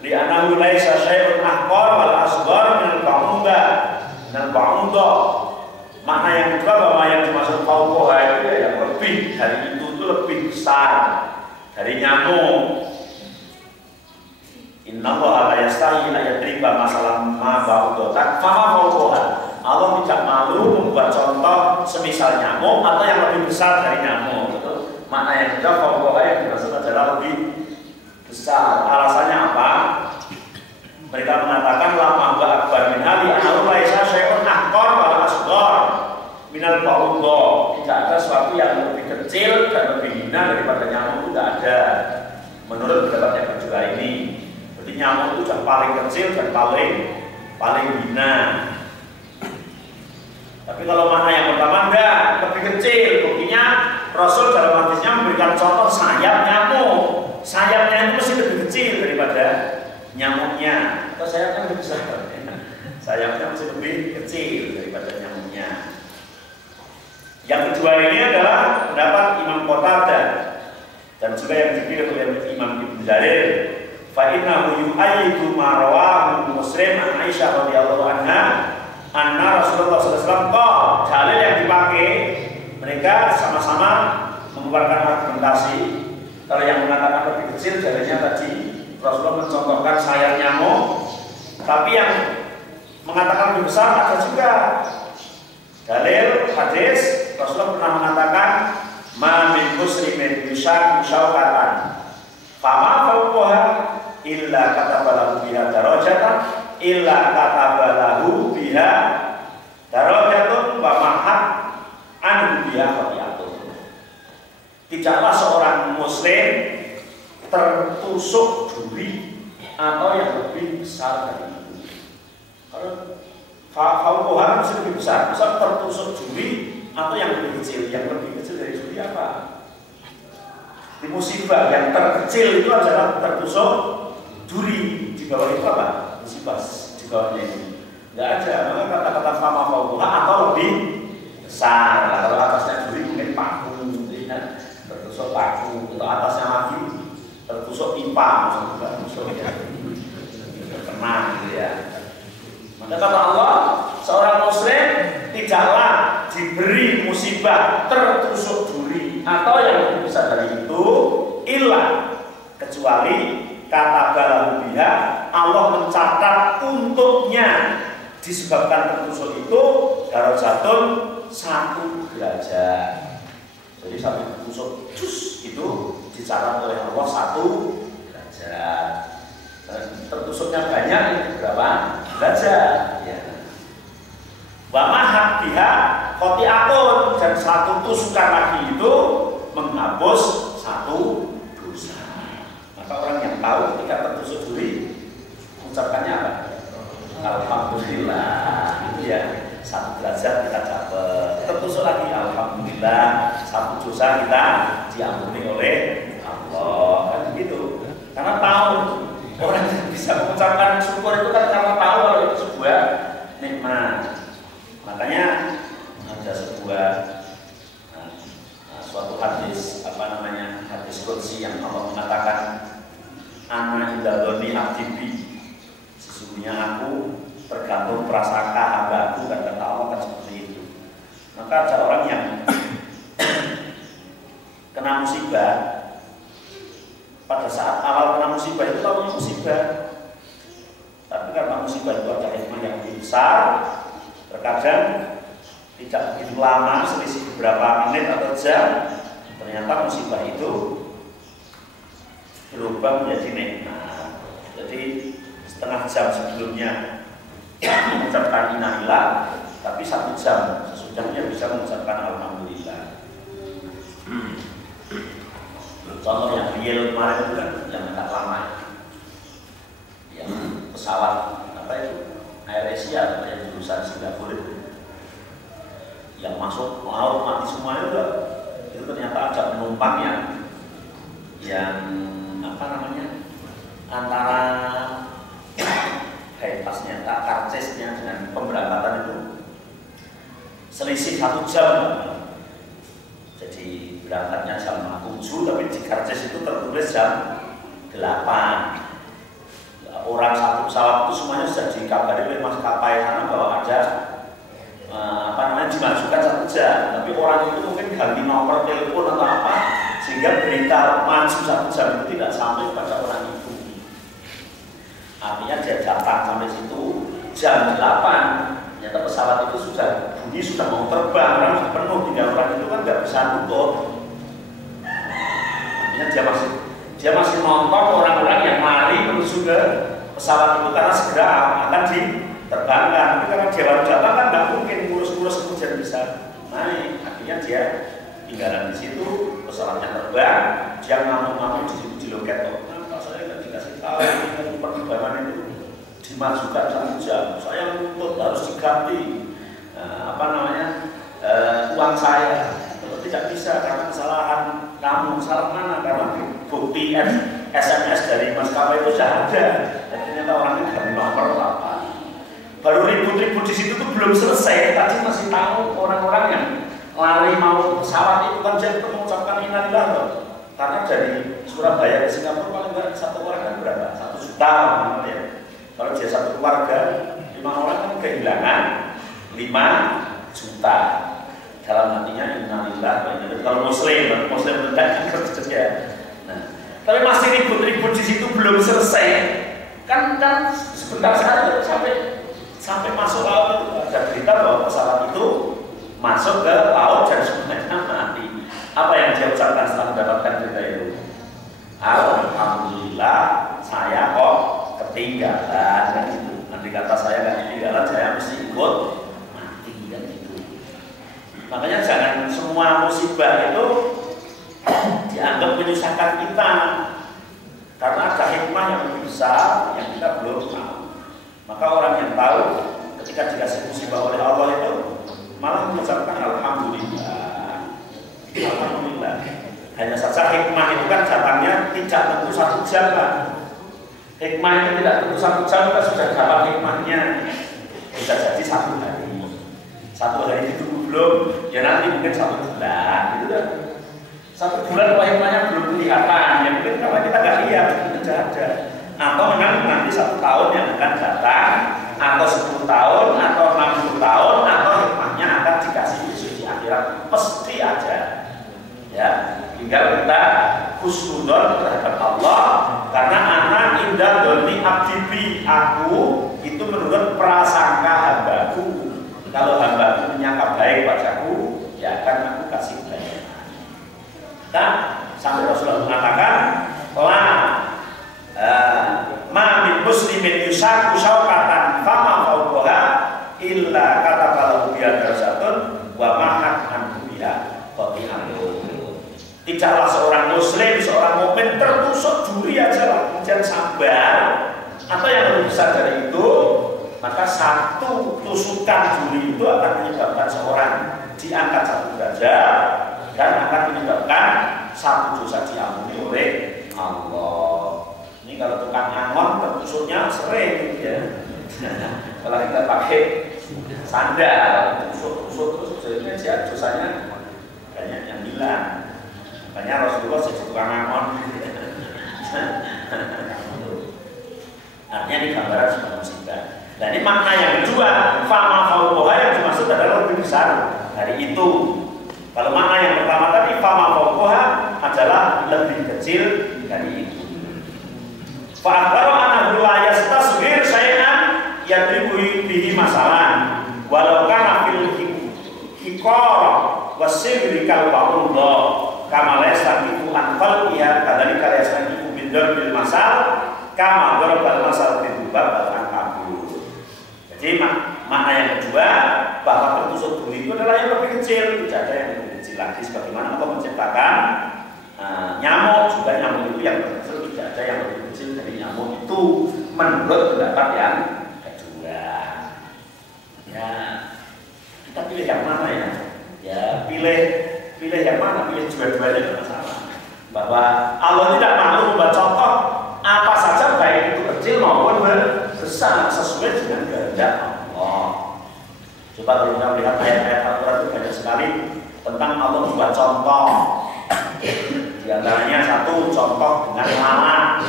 li'annahu laisa syai'un ahqar wal asghar min al-ba'uda dan ba'uda. Makna yang kedua bahwa yang dimaksud fauqaha itu yang lebih dari itu lebih besar dari nyamuk. Innallaha la yastahi la yadriba masalah ma ba'udatan fama fauqaha. Allah tidak malu membuat contoh semisal nyamuk atau yang lebih besar dari nyamuk. Itu makna yang kedua fauqaha yang dimaksud adalah lebih besar. Alasannya apa? Mereka mengatakan lama wa akbar min hali annahu laisa syai'un ahqar wal asghar minal ba'udha. Tidak ada sesuatu yang lebih kecil dan lebih hina daripada nyamuk, tidak ada. Menurut pendapat yang kedua ini, berarti nyamuk itu sudah paling kecil dan paling hina. Tapi kalau makna yang pertama enggak, lebih kecil. Buktinya Rasul dalam hadisnya memberikan contoh sayap nyamuk. Sayapnya itu masih lebih kecil daripada nyamuknya. Atau sayapnya lebih besar. Sayapnya masih lebih kecil daripada nyamuknya. Yang kedua ini adalah pendapat Imam Qatadah dan juga yang dipilih oleh Imam Ibnu Jarir. Fa innahu yu'ayyidu ma rawahu Muslim an Aisyah radhiyallahu anha anna Rasulullah SAW kok dalil yang dipakai mereka sama-sama mengeluarkan argumentasi. Kalau yang mengatakan lebih kecil dalilnya tadi Rasulullah mencontohkan sayap nyamuk, tapi yang mengatakan lebih besar ada juga dalil hadis Rasulullah pernah mengatakan ma min muslimin yushaq syauqatan fama fawqaha illa katabalahu biha darajatan illa katabalahu biha darajatun wa mahat an biha qatiyatun. Tidaklah seorang muslim tertusuk duri atau yang lebih besar dari itu. Kalau fauqaha masih lebih besar, misal tertusuk duri atau yang lebih kecil. Yang lebih kecil dari duri apa? Di musibah yang terkecil itu adalah tertusuk duri. Di bawah itu apa? Musibah di bawahnya ini nggak ada. Maka kata-kata fama fauqaha atau lebih besar. Nah, kalau atasnya duri mungkin paku, ya. Tertusuk paku. Untuk atasnya lagi tertusuk pipa, maksudnya tertusuk ya. Terkena gitu ya. Maka kata Allah, seorang muslim tidaklah diberi musibah tertusuk duri atau yang lebih besar dari itu, illa kecuali kata balahu biha, Allah mencatat untuknya disebabkan tertusuk itu darajatun 1 derajat. Jadi sampai tertusuk jus itu dicatat oleh Allah 1 derajat. Tertusuknya banyak itu berapa derajat? Ya. Wa mahat biha qati'atun, dan 1 tusukan lagi itu menghapus 1 dosa. Maka orang yang tahu ketika tertusuk duri ucapannya apa? Alhamdulillah. Itu ya 1 derajat kita dapat. Tertusuk lagi alhamdulillah 1 dosa kita diampuni oleh Allah. Kan begitu. Karena tahu orang yang bisa mengucapkan syukur itu kan karena tahu kalau itu sebuah nikmat. Makanya ada sebuah suatu hadis hadis qudsi yang Allah mengatakan ana idza dzanni abdi bi, sesungguhnya aku tergantung prasangka hambaku, dan kata Allah kan seperti itu. Maka ada orang yang kena musibah, pada saat awal kena musibah itu tahunya musibah, tapi karena musibah itu ada hikmah yang lebih besar, terkadang tidak begitu lama, selisih beberapa menit atau jam, ternyata musibah itu berubah menjadi nikmat. Jadi setengah jam sebelumnya mengucapkan innalillah, tapi 1 jam sesudahnya bisa mengucapkan alhamdulillah. Contoh yang real kemarin itu kan yang agak lama, yang pesawat apa itu Air Asia yang jurusan Singapura itu yang masuk laut mati semua itu ternyata ada penumpang yang apa namanya antara bypassnya, karcisnya dengan pemberangkatan itu selisih 1 jam. Jadi berangkatnya jam 7 tapi di karcis itu tertulis jam 8. Orang satu pesawat itu semuanya sudah dikabari oleh maskapai sana bahwa ada dimajukan 1 jam, tapi orang itu mungkin ganti nomor telepon atau apa sehingga berita maju 1 jam itu tidak sampai pada orang itu. Artinya dia datang sampai situ jam 8, ternyata pesawat itu sudah bunyi, sudah mau terbang, orang sudah penuh, tinggal orang itu kan nggak bisa nutup. Artinya dia masih nonton orang-orang yang lari menuju ke pesawat itu karena segera akan diterbangkan. Tapi karena dia baru datang kan nggak mungkin ngurus-ngurus kemudian bisa naik. Akhirnya dia tinggalan di situ, pesawatnya terbang, dia ngamuk-ngamuk di loket. Kenapa saya nggak dikasih tahu ini penerbangan itu dimajukan 1 jam? Saya nuntut harus diganti uang saya. Tidak bisa karena kesalahan kamu. Salah mana? Karena bukti SMS dari maskapai itu sudah ada. Dan ternyata orangnya ganti nomor apa? Baru ribut-ribut di situ tuh belum selesai. Tadi masih tahu orang-orang yang lari mau pesawat itu kan jadi mengucapkan innalillahi loh. Karena dari Surabaya ke Singapura paling banyak 1 orang kan berapa? 1 juta ya. Kalau dia 1 keluarga 5 orang kan kehilangan 5 juta. Dalam hatinya innalillahi. Kalau muslim tidak ya. Nah, tapi masih ribut-ribut di situ belum selesai. Kan sebentar saja sampai masuk laut itu ada berita bahwa pesawat itu masuk ke laut dan semuanya mati. Apa yang dia ucapkan setelah mendapatkan berita itu? Alhamdulillah saya kok ketinggalan kan gitu. Nanti kata saya nggak ketinggalan, saya mesti ikut mati kan gitu. Makanya jangan semua musibah itu dianggap menyusahkan kita, karena ada hikmah yang lebih besar yang kita belum tahu. Maka orang yang tahu ketika dikasih musibah oleh Allah itu malah mengucapkan alhamdulillah. Alhamdulillah. Hanya saja hikmah itu kan datangnya tidak tentu 1 jam kan. Hikmah itu tidak tentu 1 jam, kita sudah dapat hikmahnya. Bisa jadi 1 hari. 1 hari itu belum, ya nanti mungkin 1 bulan gitu kan. 1 bulan kalau hikmahnya belum kelihatan, ya mungkin kalau kita nggak lihat itu tidak ada. Atau memang nanti 1 tahun yang akan datang, atau 10 tahun, atau 60 tahun, atau hikmahnya akan dikasih besok di akhirat, pasti ada. Ya, tinggal kita husnudon terhadap Allah, karena anak indah doni abdibi, aku itu menurut prasangka hambaku. Kalau hambaku menyangka baik padaku, ya akan aku kasih baik. Nah, sampai Rasulullah mengatakan, ma min muslimin yusaku syaukatan fama fauqaha illa katabalahu biha darajatun wa mahat anhu biha qati'atun. Tidaklah seorang muslim, seorang mukmin tertusuk duri aja lah, kemudian sabar, atau yang lebih besar dari itu, maka 1 tusukan duri itu akan menyebabkan seorang diangkat 1 derajat dan akan menyebabkan 1 dosa diampuni oleh Allah. Ini kalau tukang angon tertusuknya sering ya. Kalau kita pakai sandal tusuk terus jadinya dia dosanya banyak yang hilang. Makanya Rasulullah jadi tukang angon. Artinya ini gambaran sebuah musibah. Nah ini makna yang kedua, fama fauqaha yang dimaksud adalah lebih besar dari itu. Kalau makna yang pertama tadi fama fauqaha adalah lebih kecil dari itu. Fa'akbaru anahu la yastasghir syai'an yadribu bihi masalan walau kana fil hikara wasirri kal ba'udha kama la yastaqifu an qalbiha kadzalika la yastaqifu min darbil masal kama darabal masal bil bab an kabul. Jadi makna yang kedua bahwa tertusuk duri itu adalah yang lebih kecil, tidak ada yang lebih kecil lagi. Sebagaimana Allah menciptakan nyamuk, juga nyamuk itu yang kecil, tidak ada yang lebih kecil dari nyamuk itu menurut pendapat yang kedua. Ya, kita pilih yang mana ya? pilih yang mana, pilih dua-duanya tidak masalah. Bahwa Allah tidak malu membuat contoh apa saja baik itu kecil maupun besar sesuai dengan kehendak Allah. Coba kalau kita melihat ayat-ayat Al-Quran itu banyak sekali tentang Allah membuat contoh. Di antaranya satu contoh dengan lalat.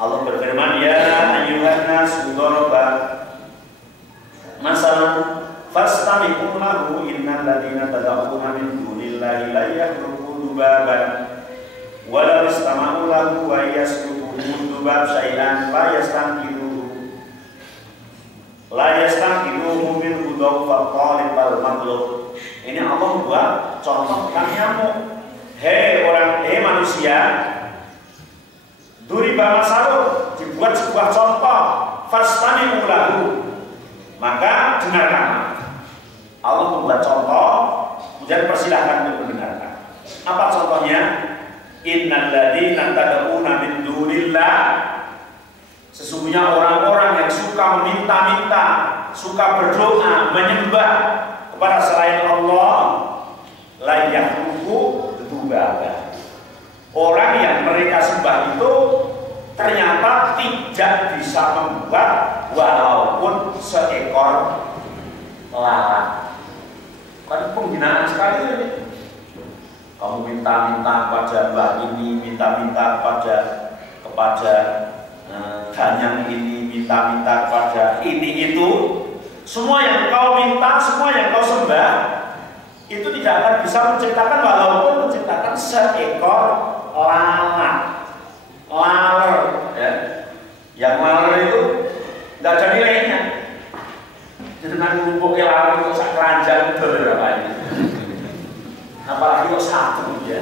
Allah berfirman, ya ayyuhan nasu daraba masalan fastami'u lahu innal ladzina tad'una min dunillahi la yakhluqu dubaban wa law istama'u lahu wa yaslubu dubab syai'an la yastanqidhuhu min dhawfat talib wal maghlub. Ini Allah membuat contoh tentang nyamuk. Hei manusia, duriba masalu, dibuat sebuah contoh, fastami'u lahu, maka dengarkan. Allah membuat contoh, kemudian persilahkan untuk mendengarkan. Apa contohnya? Innal ladzina tad'una min dunillah, sesungguhnya orang-orang yang suka meminta-minta, suka berdoa, menyembah kepada selain Allah, la yakhluqu dubaban. Orang yang mereka sembah itu ternyata tidak bisa membuat walaupun seekor lalat. Kan penghinaan sekali ini. Kamu minta-minta kepada mbak ini, minta-minta kepada ganyang ini, minta-minta kepada ini itu. Semua yang kau minta, semua yang kau sembah itu tidak akan bisa menciptakan walaupun menciptakan seekor lalat. Laler, ya. Yang laler itu nggak ada nilainya. Jadi nanti ngumpulnya laler itu sak keranjang itu berapa ini? Apalagi kok satu ya.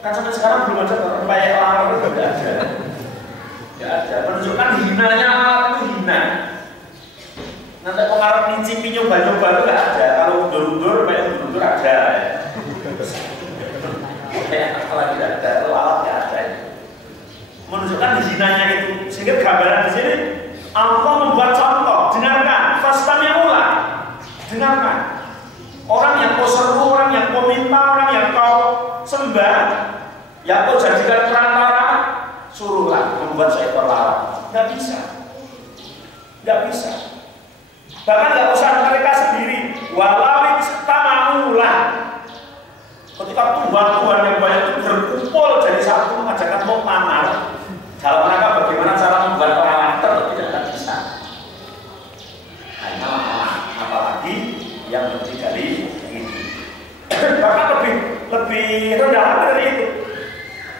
Kan sampai sekarang belum ada orang kayak laler itu nggak ada. Nggak ada. Menunjukkan hinanya laler itu hina. Nanti pengarap nyicipi nyoba-nyoba itu nggak ada. Kalau undur-undur, banyak undur-undur ada. Ya. Kayak apalagi tidak ada, lalat nggak ada. Menunjukkan hinanya itu. Sehingga gambaran di sini Allah membuat contoh. Dengarkan, fastami'u lahu. Dengarkan. Orang yang kau seru, orang yang kau minta, orang yang kau sembah, yang kau jadikan perantara, suruhlah membuat seekor lalat. Nggak bisa. Nggak bisa. Bahkan nggak usah mereka sendiri. Walau istama'ulah. Ketika Tuhan yang banyak itu berkumpul jadi satu mengajarkan muktamar dalam rangka bagaimana cara membuat peralatan tidak akan bisa. Hanya apalagi yang lebih dari ini. Bahkan lebih rendah dari itu.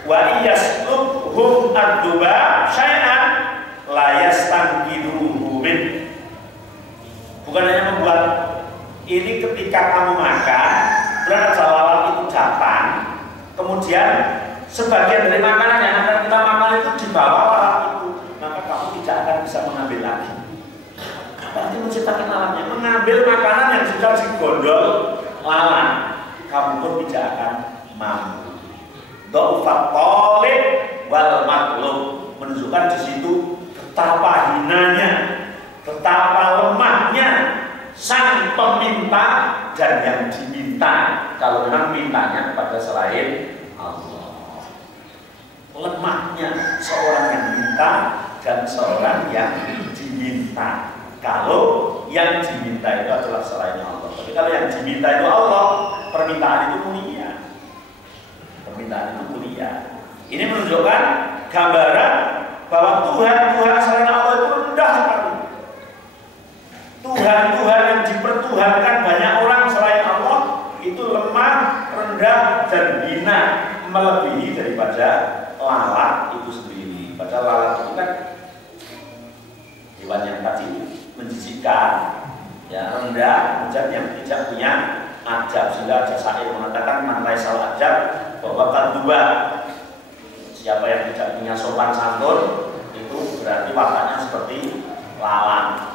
Wa iyaslubhum ad-duba syai'an la yastanqidhuhu min. Bukan hanya membuat ini ketika kamu makan, berada lalat itu datang, kemudian sebagian dari makanan yang akan kita makan itu dibawa lalat itu, maka kamu tidak akan bisa mengambil lagi. Berarti menciptakan lalatnya, mengambil makanan yang sudah digondol lalat, kamu pun tidak akan mampu. Dha'ufat talib wal maghlub, menunjukkan di situ betapa hinanya, betapa lemahnya sang peminta dan yang diminta kalau memang mintanya kepada selain Allah. Lemahnya seorang yang minta dan seorang yang diminta kalau yang diminta itu adalah selain Allah. Tapi kalau yang diminta itu Allah, permintaan itu mulia. Permintaan itu mulia. Ini menunjukkan gambaran bahwa Tuhan selain Allah itu rendah sekali. Tuhan yang dipertuhankan banyak orang selain Allah itu lemah, rendah, dan hina, melebihi daripada lalat itu sendiri. Padahal lalat itu kan hewan yang tadi menjijikkan, ya, rendah, kemudian yang tidak punya adab. Sehingga ada syair mengatakan mantai salah adab bahwa kadhuba, siapa yang tidak punya sopan santun itu berarti wataknya seperti lalat.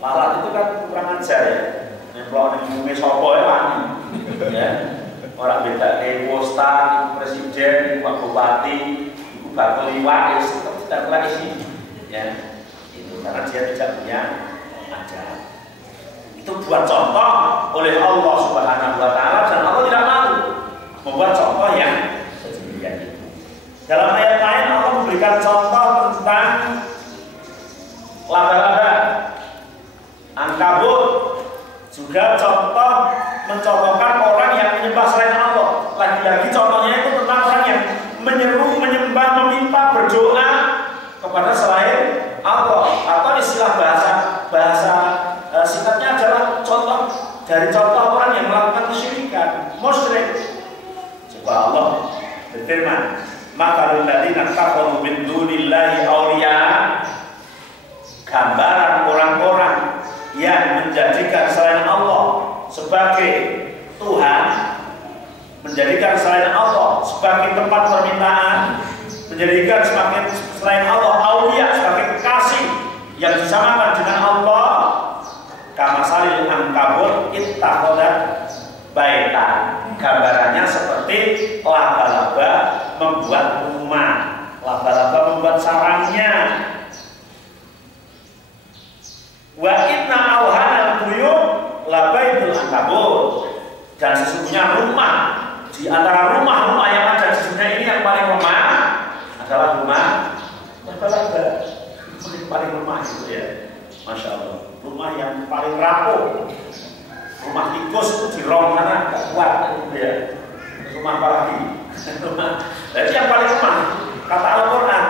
Lalat itu kan kurang ajar ya. Nemplok ning bumi sapa ya wani. Ya. Ora bedake postan, presiden, pak bupati, ibu bakal liwat wis tetep isi. Ya. Itu karena dia tidak punya ajar. Itu buat contoh oleh Allah Subhanahu wa taala Juga contoh mencontohkan orang yang menyembah selain Allah. Lagi-lagi contohnya itu tentang orang yang menyeru, menyembah, meminta, berdoa kepada selain Allah. Atau istilah bahasa singkatnya adalah contoh dari contoh orang yang melakukan kesyirikan, musyrik. Coba Allah berfirman, "Matalul ladzina kafaru min dunillahi awliya." Gambaran orang-orang yang menjadikan selain Allah sebagai Tuhan, menjadikan selain Allah sebagai tempat permintaan, menjadikan sebagai selain Allah aulia sebagai kekasih yang disamakan dengan Allah. Kamasalil ankabut ittakhadhat baitan. Gambarannya seperti laba-laba membuat rumah, laba-laba membuat sarangnya. Wa inna awhanal buyut labaitul ankabut. Dan sesungguhnya rumah, di antara rumah-rumah yang ada di dunia ini yang paling lemah adalah rumah laba-laba. Paling lemah itu ya, Masya Allah. Rumah yang paling rapuh, rumah tikus itu dirong karena gak kuat gitu ya. Rumah apa lagi? Jadi yang paling lemah kata Al-Quran,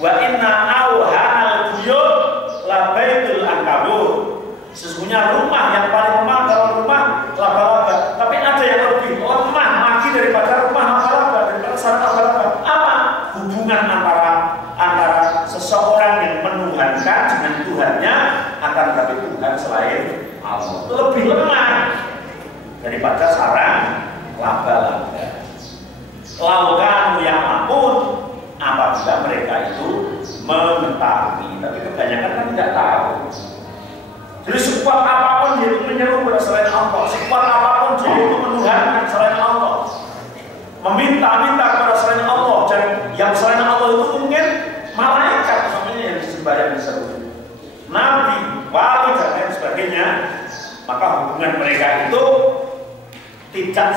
wa inna awhanal buyut labaitul ankabut. Sesungguhnya rumah yang paling lemah adalah rumah laba-laba. Tapi ada yang lebih lemah lagi daripada rumah laba-laba, daripada sarang laba-laba. Apa hubungan antara seseorang yang menuhankan dengan Tuhannya akan tetapi Tuhan selain Allah itu lebih lemah daripada sarang laba-laba. Laukan yang ampun apabila mereka itu mengetahui, tapi kebanyakan kan tidak tahu. Jadi sekuat apapun dia itu menyeru pada selain Allah, sekuat apapun dia itu menuhankan selain Allah, meminta-minta kepada selain Allah, dan yang selain Allah itu mungkin malaikat namanya yang disembah, yang diseru, nabi, wali dan lain sebagainya. Maka hubungan mereka itu tidak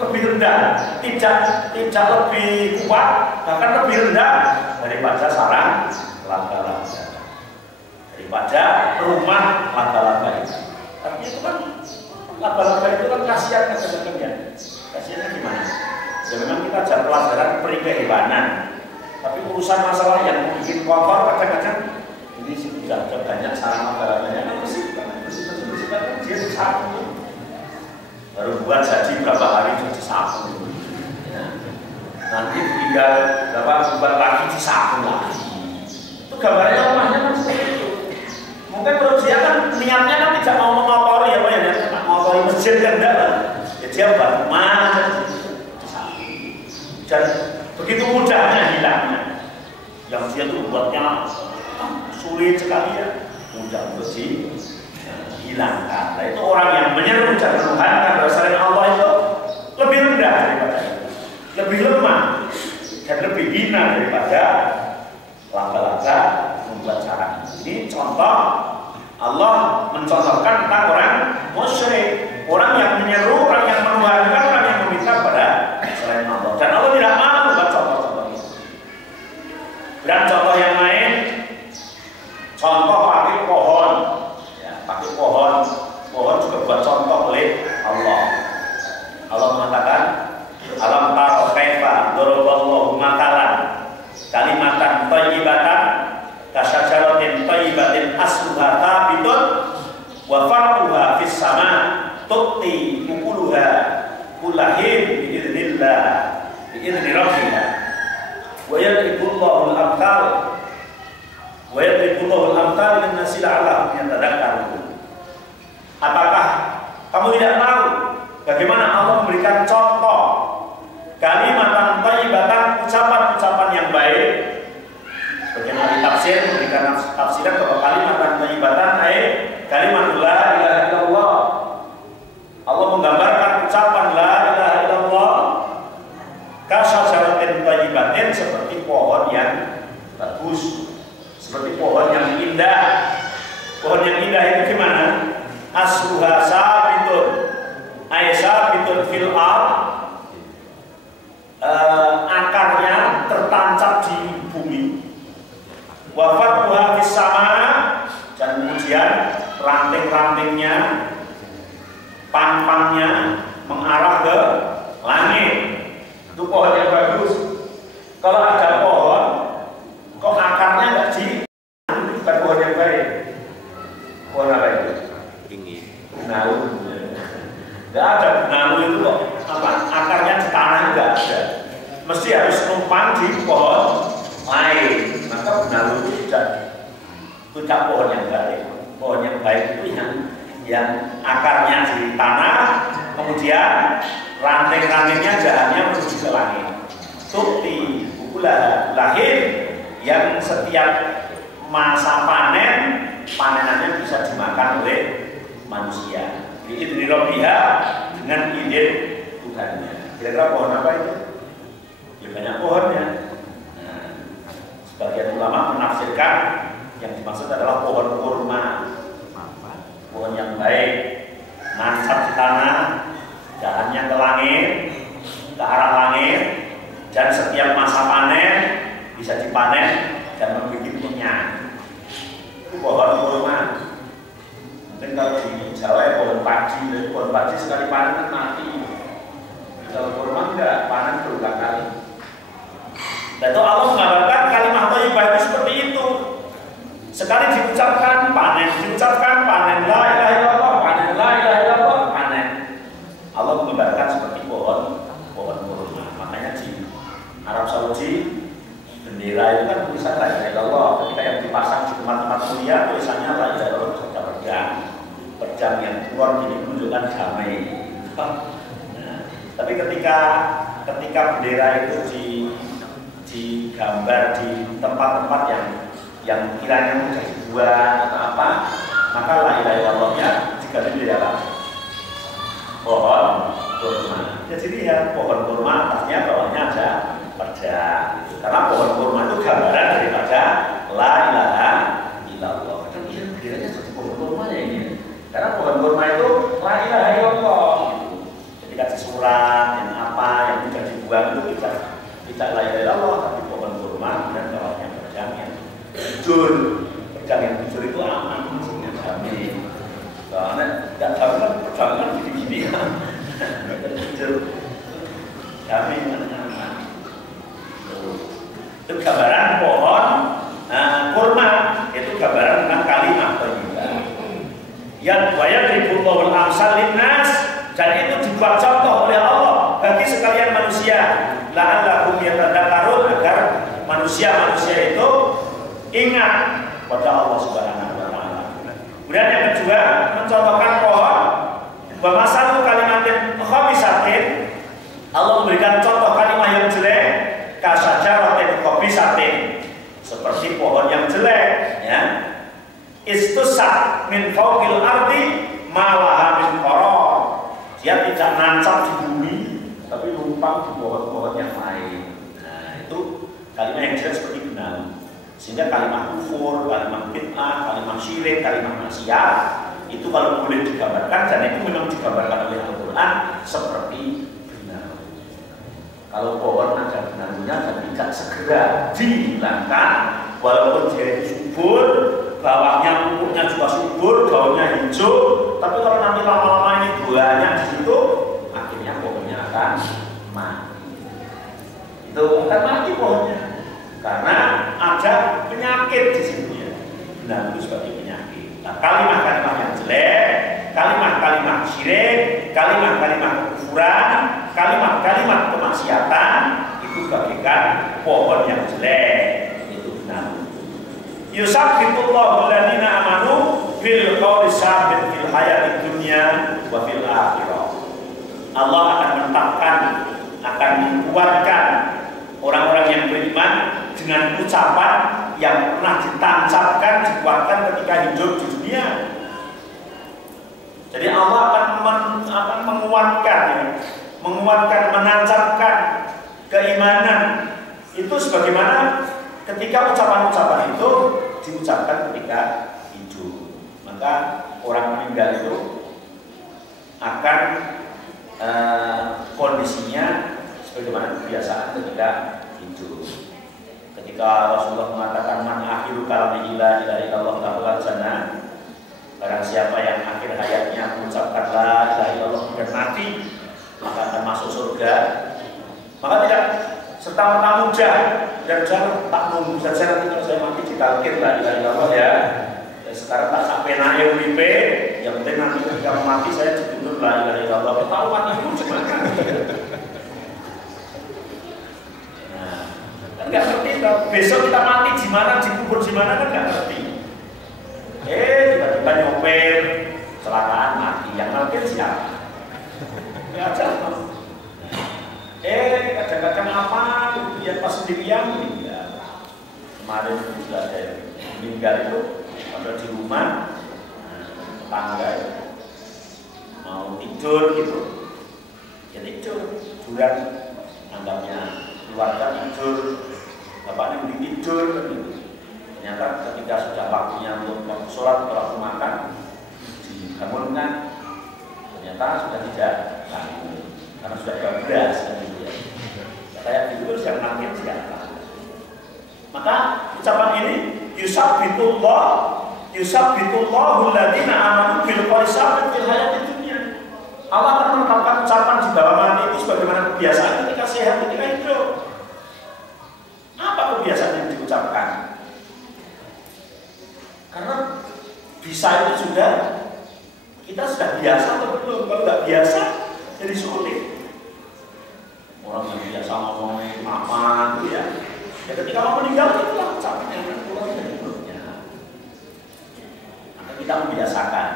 lebih rendah, tidak lebih kuat, bahkan lebih rendah daripada sarang laba-laba, daripada rumah laba-laba itu. Artinya itu kan laba-laba itu kan kasihan kadang-kadang ya. Kasihannya gimana? Ya memang kita ajar pelajaran perikehewanan, tapi urusan masalah yang bikin kotor kadang-kadang ini sudah banyak sarang laba-labanya kan bersihkan dia disapu. Baru buat jadi berapa hari sudah disapu ya. Nanti tinggal buat lagi disapu lagi. Itu gambarnya rumahnya kan seperti itu. Mungkin menurut dia kan niatnya kan tidak mau mengotori ya, mengotori masjid kan enggak lah ya, dia buat rumah disapu dan begitu mudahnya hilangnya. Yang dia tuh buatnya sulit sekali ya, mudah untuk hilangkan. Nah, itu orang yang menyeru dan menuhankan selain Allah itu lebih rendah daripada itu, lebih lemah dan lebih hina daripada laba-laba membuat sarang. Ini contoh Allah mencontohkan tentang orang musyrik, orang yang menyeru, orang yang menuhankan, orang yang meminta pada selain Allah. Dan Allah tidak mau membuat contoh-contoh itu. Dan contoh yang lain, contoh pakai pohon. Pakai pohon juga buat contoh oleh Allah. Allah mengatakan, alam taro kaifa daraballahu matalan kalimatan thayyibatan kasyajaratin thayyibatin asluha thabitun wa far'uha fis sama tu'ti ukuluha kullahin biiznillah biizni rabbiha wa yadribullahu al-amthal wa yadribullahu al-amthal lin-nasi la'allahum yatadhakkarun. Apakah kamu tidak tahu bagaimana Allah memberikan contoh kalimatan thayyibatan, ucapan-ucapan yang baik? Sebagian ahli tafsir memberikan tafsiran bahwa kalimatan thayyibatan ayat kalimat la ilaha illallah. Allah menggambarkan ucapan la ilaha illallah kasyajaratin thayyibatin, seperti pohon yang bagus, seperti pohon yang indah. Pohon yang indah itu gimana? Asluha sabitun ay sabitun fil ard, akarnya tertancap di bumi. Wa far'uha fis sama, dan kemudian ranting-rantingnya pang-pangnya mengarah ke langit. Itu pohon yang bagus. Kalau ada pohon, kok akarnya nggak di, itu bukan pohon yang baik. Pohon apa itu? Ini. Benalu. Nggak ada benalu itu kok. Apa? Akarnya di tanah nggak ada. Mesti harus numpang di pohon lain. Maka benalu itu tidak pohon yang baik. Pohon yang baik itu yang akarnya di tanah, kemudian ranting-rantingnya jalannya menuju ke langit. Tukti bukulah lahir yang setiap masa panen, panenannya bisa dimakan oleh manusia. Biidzni Rabbiha, dengan izin Tuhannya. Kira-kira pohon apa itu? Ya banyak pohonnya. Nah, sebagian ulama menafsirkan yang dimaksud adalah pohon kurma. Pohon yang baik, nancap di tanah, jalannya ke langit, ke arah langit, dan setiap masa panen bisa dipanen dan membuat kenyang. Itu pohon kurma. Mungkin kalau di Jawa ya pohon padi sekali panen kan mati. Kalau kurma enggak, panen berulang-kali. Dan itu Allah menggambarkan kalimat thayyibah itu seperti itu. Sekali diucapkan panen, diucapkan panen, la ilaha illallah, panen, la ilaha illallah, panen. Allah menggambarkan seperti pohon kurma. Makanya di Arab Saudi bendera itu kan tulisan la ilaha illallah. Ketika yang dipasang di tempat-tempat mulia tulisannya la ilaha illallah sudah berjam yang keluar ini menunjukkan damai. Nah, tapi ketika bendera itu digambar di tempat-tempat yang kiranya mudah dibuat atau apa, maka la ilaha illallahnya diganti menjadi apa? Pohon kurma. Jadi lihat pohon kurma atasnya bawahnya ada pedang. Karena pohon kurma itu gambaran daripada la ilaha illallah. Dan dia kiranya jadi pohon kurma ya ini. Karena pohon kurma itu la ilaha illallah. Jadi kasih surat yang apa yang mudah dibuat itu tidak la ilaha illallah, tapi pohon kurma dan bawahnya pedang yang jujur. Pedang yang jujur itu aman, maksudnya jamin. Soalnya tidak jamin kan pedang kan gini-gini ya. Jujur, jamin aman. Itu gambaran pohon kurma. Itu gambaran tentang kalimat thayyibah. Yang wayadribullahu al-amsal linnas, dan itu dibuat contoh oleh Allah bagi sekalian manusia. La'allahum yatadakkarun, agar manusia-manusia itu ingat pada Allah Subhanahu wa taala. Kemudian yang kedua, mencontohkan pohon wa masalu kalimatin khabisatin. Allah memberikan contoh kalimat yang jelek, kasajaratin khabisatin, seperti pohon yang jelek, ya. Istusat min fawqil ardi ma laha min qarar. Dia tidak nancap di bumi, tapi numpang di pohon-pohon yang lain. Nah, itu kalimat yang jelek seperti benar. Sehingga kalimat kufur, kalimat bid'ah, kalimat syirik, kalimat maksiat itu kalau boleh digambarkan, dan itu memang digambarkan oleh Al-Quran seperti benar. Kalau pohon ada benarnya dan tidak segera dihilangkan, walaupun dia itu subur, bawahnya pupuknya juga subur, daunnya hijau, tapi kalau nanti lama-lama ini buahnya di situ, akhirnya pohonnya akan mati. Itu akan mati pohonnya. Karena ada penyakit di situ ya. Benar itu sebagai penyakit. Nah, kalimat-kalimat yang jelek, kalimat-kalimat syirik, kalimat-kalimat kekufuran, kalimat-kalimat kemaksiatan itu bagaikan pohon yang jelek. Itu benar. Yusabbitullahu alladziina amanu bil qawli tsabit fil hayatid dunya wa fil akhirah. Allah akan menetapkan, akan menguatkan orang-orang yang beriman dengan ucapan yang pernah ditancapkan, dikuatkan ketika hidup di dunia. Jadi Allah akan menguatkan, menancapkan keimanan itu sebagaimana ketika ucapan-ucapan itu diucapkan ketika hidup. Maka orang meninggal itu akan kondisinya sebagaimana kebiasaan ketika hidup. Ketika Rasulullah mengatakan man akhiru kalami la ilaha illallah ta'ala jannah, Barang siapa yang akhir hayatnya mengucapkan la ilaha illallah dan mati, maka akan masuk surga. Maka tidak serta-merta mudah dan jangan tak nunggu saja nanti kalau saya mati ditalkin la ilaha illallah ya. Sekarang tak sampai naik uripe, yang penting nanti ketika mati saya dituntut la ilaha illallah. Ketahuan itu gimana? Nah, kan nggak ngerti kalau besok kita mati di mana, dikubur di mana kan nggak ngerti. Tiba-tiba nyopir, kecelakaan mati, yang ngerti siapa? Ya jatuh. Kadang-kadang apa? Dia pas sendirian, ya. Kemarin juga ada yang meninggal itu, ada di rumah, tetangga mau tidur gitu, ya tidur, tiduran, anggapnya keluarga tidur, bapaknya beli tidur, gitu. Ternyata ketika sudah waktunya untuk sholat atau waktu makan dibangunkan, ternyata sudah tidak bangun karena sudah 12 kan gitu ya. Kayak gitu terus yang nanti siapa? Maka ucapan ini yusabbitullahu alladziina aamanu bil qawli tsabit fil hayatid dunya. Allah akan menetapkan ucapan di bawah mati itu sebagaimana kebiasaan ketika sehat, ketika hidup. Apa kebiasaan yang diucapkan? Karena bisa itu kita sudah biasa atau belum? Kalau nggak biasa, jadi sulit. Orang yang biasa ngomongin apa itu ya ketika mau meninggal itulah ucapannya yang keluar dari mulutnya. Maka kita membiasakan.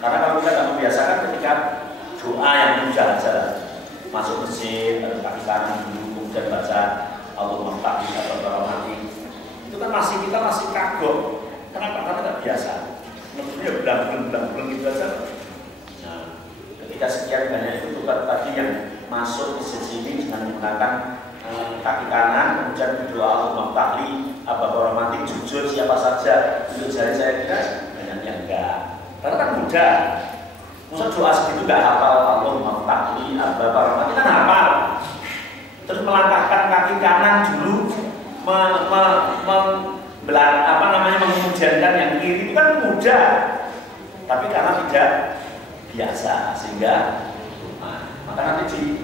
Karena kalau kita nggak membiasakan ketika doa yang mudah saja, masuk masjid atau kaki kanan dulu kemudian baca Allahumma ftahli atau mati, itu kan kita masih kagok. Kenapa? Karena tidak biasa. Maksudnya belang-belang gitu aja. Nah, ketika sekian banyak itu tukar tadi yang masuk ke sini dengan menggunakan kaki kanan, kemudian berdoa Allahumma ftahli, apa mati, jujur siapa saja. Untuk jari saya kira banyak yang enggak. Karena kan mudah. Maksud doa segitu enggak hafal Allahumma ftahli, apa mati kan hafal. Terus melangkahkan kaki kanan dulu, mengujankan yang kiri itu kan mudah, tapi karena tidak biasa sehingga maka nanti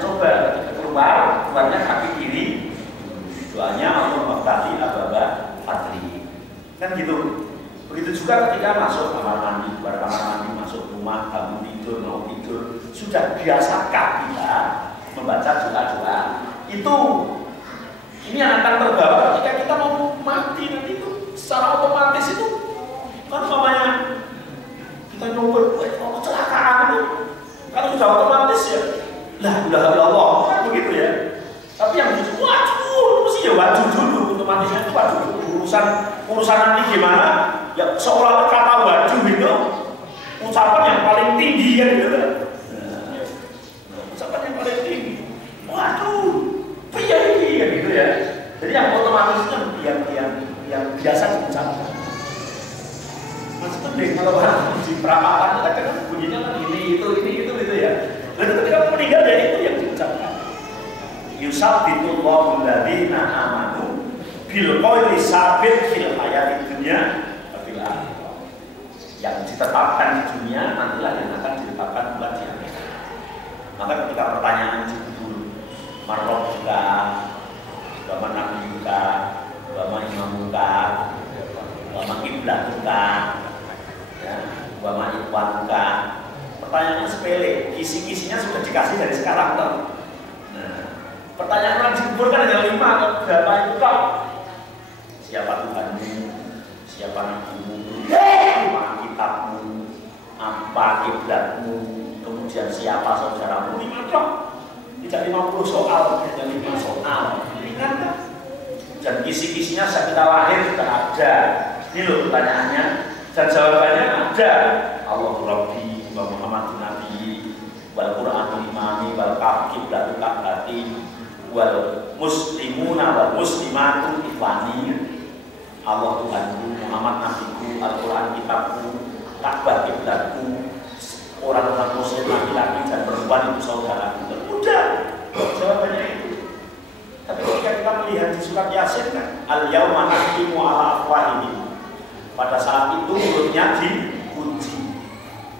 coba ketika keluarnya kaki kiri, doanya Allahumma ftahli ababa fadli kan gitu. Begitu juga ketika masuk kamar mandi, keluar kamar mandi, masuk rumah, kamu tidur, mau tidur, sudah biasakan kita membaca doa-doa itu. Ini yang akan terbawa ketika kita mau mati nanti itu secara otomatis itu kan namanya kita nyoba kecelakaan itu kan sudah otomatis ya. Lah udah Allah kan begitu ya. Tapi yang itu waduh mesti ya waduh dulu otomatisnya itu waduh urusan nanti gimana ya, seolah-olah kata waduh itu ucapan yang paling tinggi ya gitu. Ucapan yang paling tinggi waduh iya gitu ya. Jadi yang otomatisnya yang biasa diucapkan. Maksudnya deh kalau orang di perapatan kadang bunyinya kan ini itu ya. Lalu ketika meninggal ya itu yang diucapkan. Yusabbitullahu alladziina aamanu bil qawli tsabit fil hayatid dunya wa fil akhirah. Yang ditetapkan di dunia nantilah yang akan ditetapkan buat di akhirat. Maka ketika pertanyaan judul marrobuka, bama nabiyuka, bama imamuka, bama kiblatuka, ya, bama ikhwanuka, pertanyaannya sepele, kisi-kisinya sudah dikasih dari sekarang toh. Nah, pertanyaan orang dikubur kan ada 5 atau berapa itu kok? Siapa Tuhanmu? Siapa nabimu? Apa kitabmu? Apa kiblatmu? Kemudian siapa saudaramu? 5 kok? Tidak 50 soal, hanya 5 soal. Ringan kan? Dan kisi-kisinya sejak kita lahir sudah ada. Ini loh pertanyaannya. Dan jawabannya ada. Allahu Rabbi wa Muhammadun Nabi wal Qur'anul imami wal kiblatu kablati wal muslimuna wal muslimatu ikhwani. Allah Tuhanku, Muhammad Nabiku, Al-Quran kitabku, Ka'bah kiblatku, orang-orang muslim laki-laki dan perempuan itu saudaraku. Udah, jawabannya itu. Tapi ketika kita melihat di surat Yasin kan, al-yawma nakhtimu ala afwahihim. Pada saat itu mulutnya mulutnya dikunci.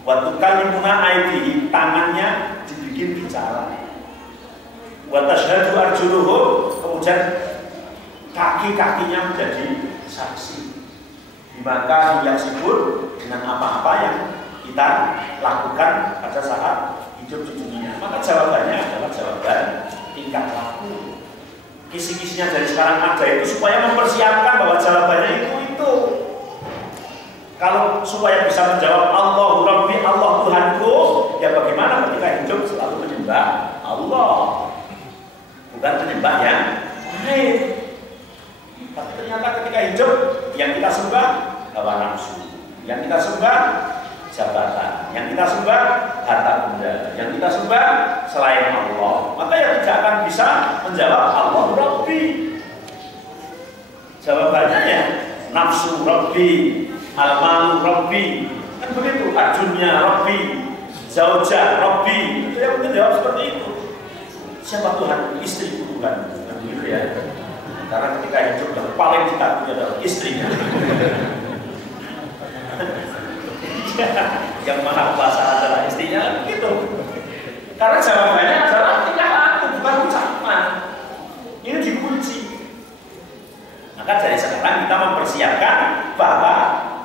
Waktu kalimuna aidi, tangannya dibikin bicara. Wa tashhadu arjuluhum, kemudian kaki-kakinya menjadi saksi. Maka yang sibuk dengan apa-apa yang kita lakukan pada saat hidup di dunia. Maka jawabannya adalah jawaban tingkah laku. Kisi-kisinya dari sekarang ada itu supaya mempersiapkan bahwa jawabannya itu. Kalau supaya bisa menjawab Allahu Rabbi, Allah Tuhanku, ya bagaimana ketika hidup selalu menyembah Allah, bukan menyembah yang lain. Tapi ternyata ketika hidup yang kita sembah hawa nafsu, yang kita sembah jabatan, yang kita sembah harta benda, yang kita sembah selain Allah. Maka yang tidak akan bisa menjawab Allah Rabbi. Jawabannya ya nafsu Rabbi, al-malu Rabbi, kan begitu. Adunya Rabbi, zaujah Rabbi, itu yang mungkin jawab seperti itu. Siapa Tuhan? Istriku Tuhan, kan begitu ya. Karena ketika hidup yang paling ditakuti adalah istrinya. Yang maha kuasa adalah istrinya, begitu. Karena jawabannya adalah tingkah laku, bukan ucapan. Ini dikunci. Maka dari sekarang kita mempersiapkan bahwa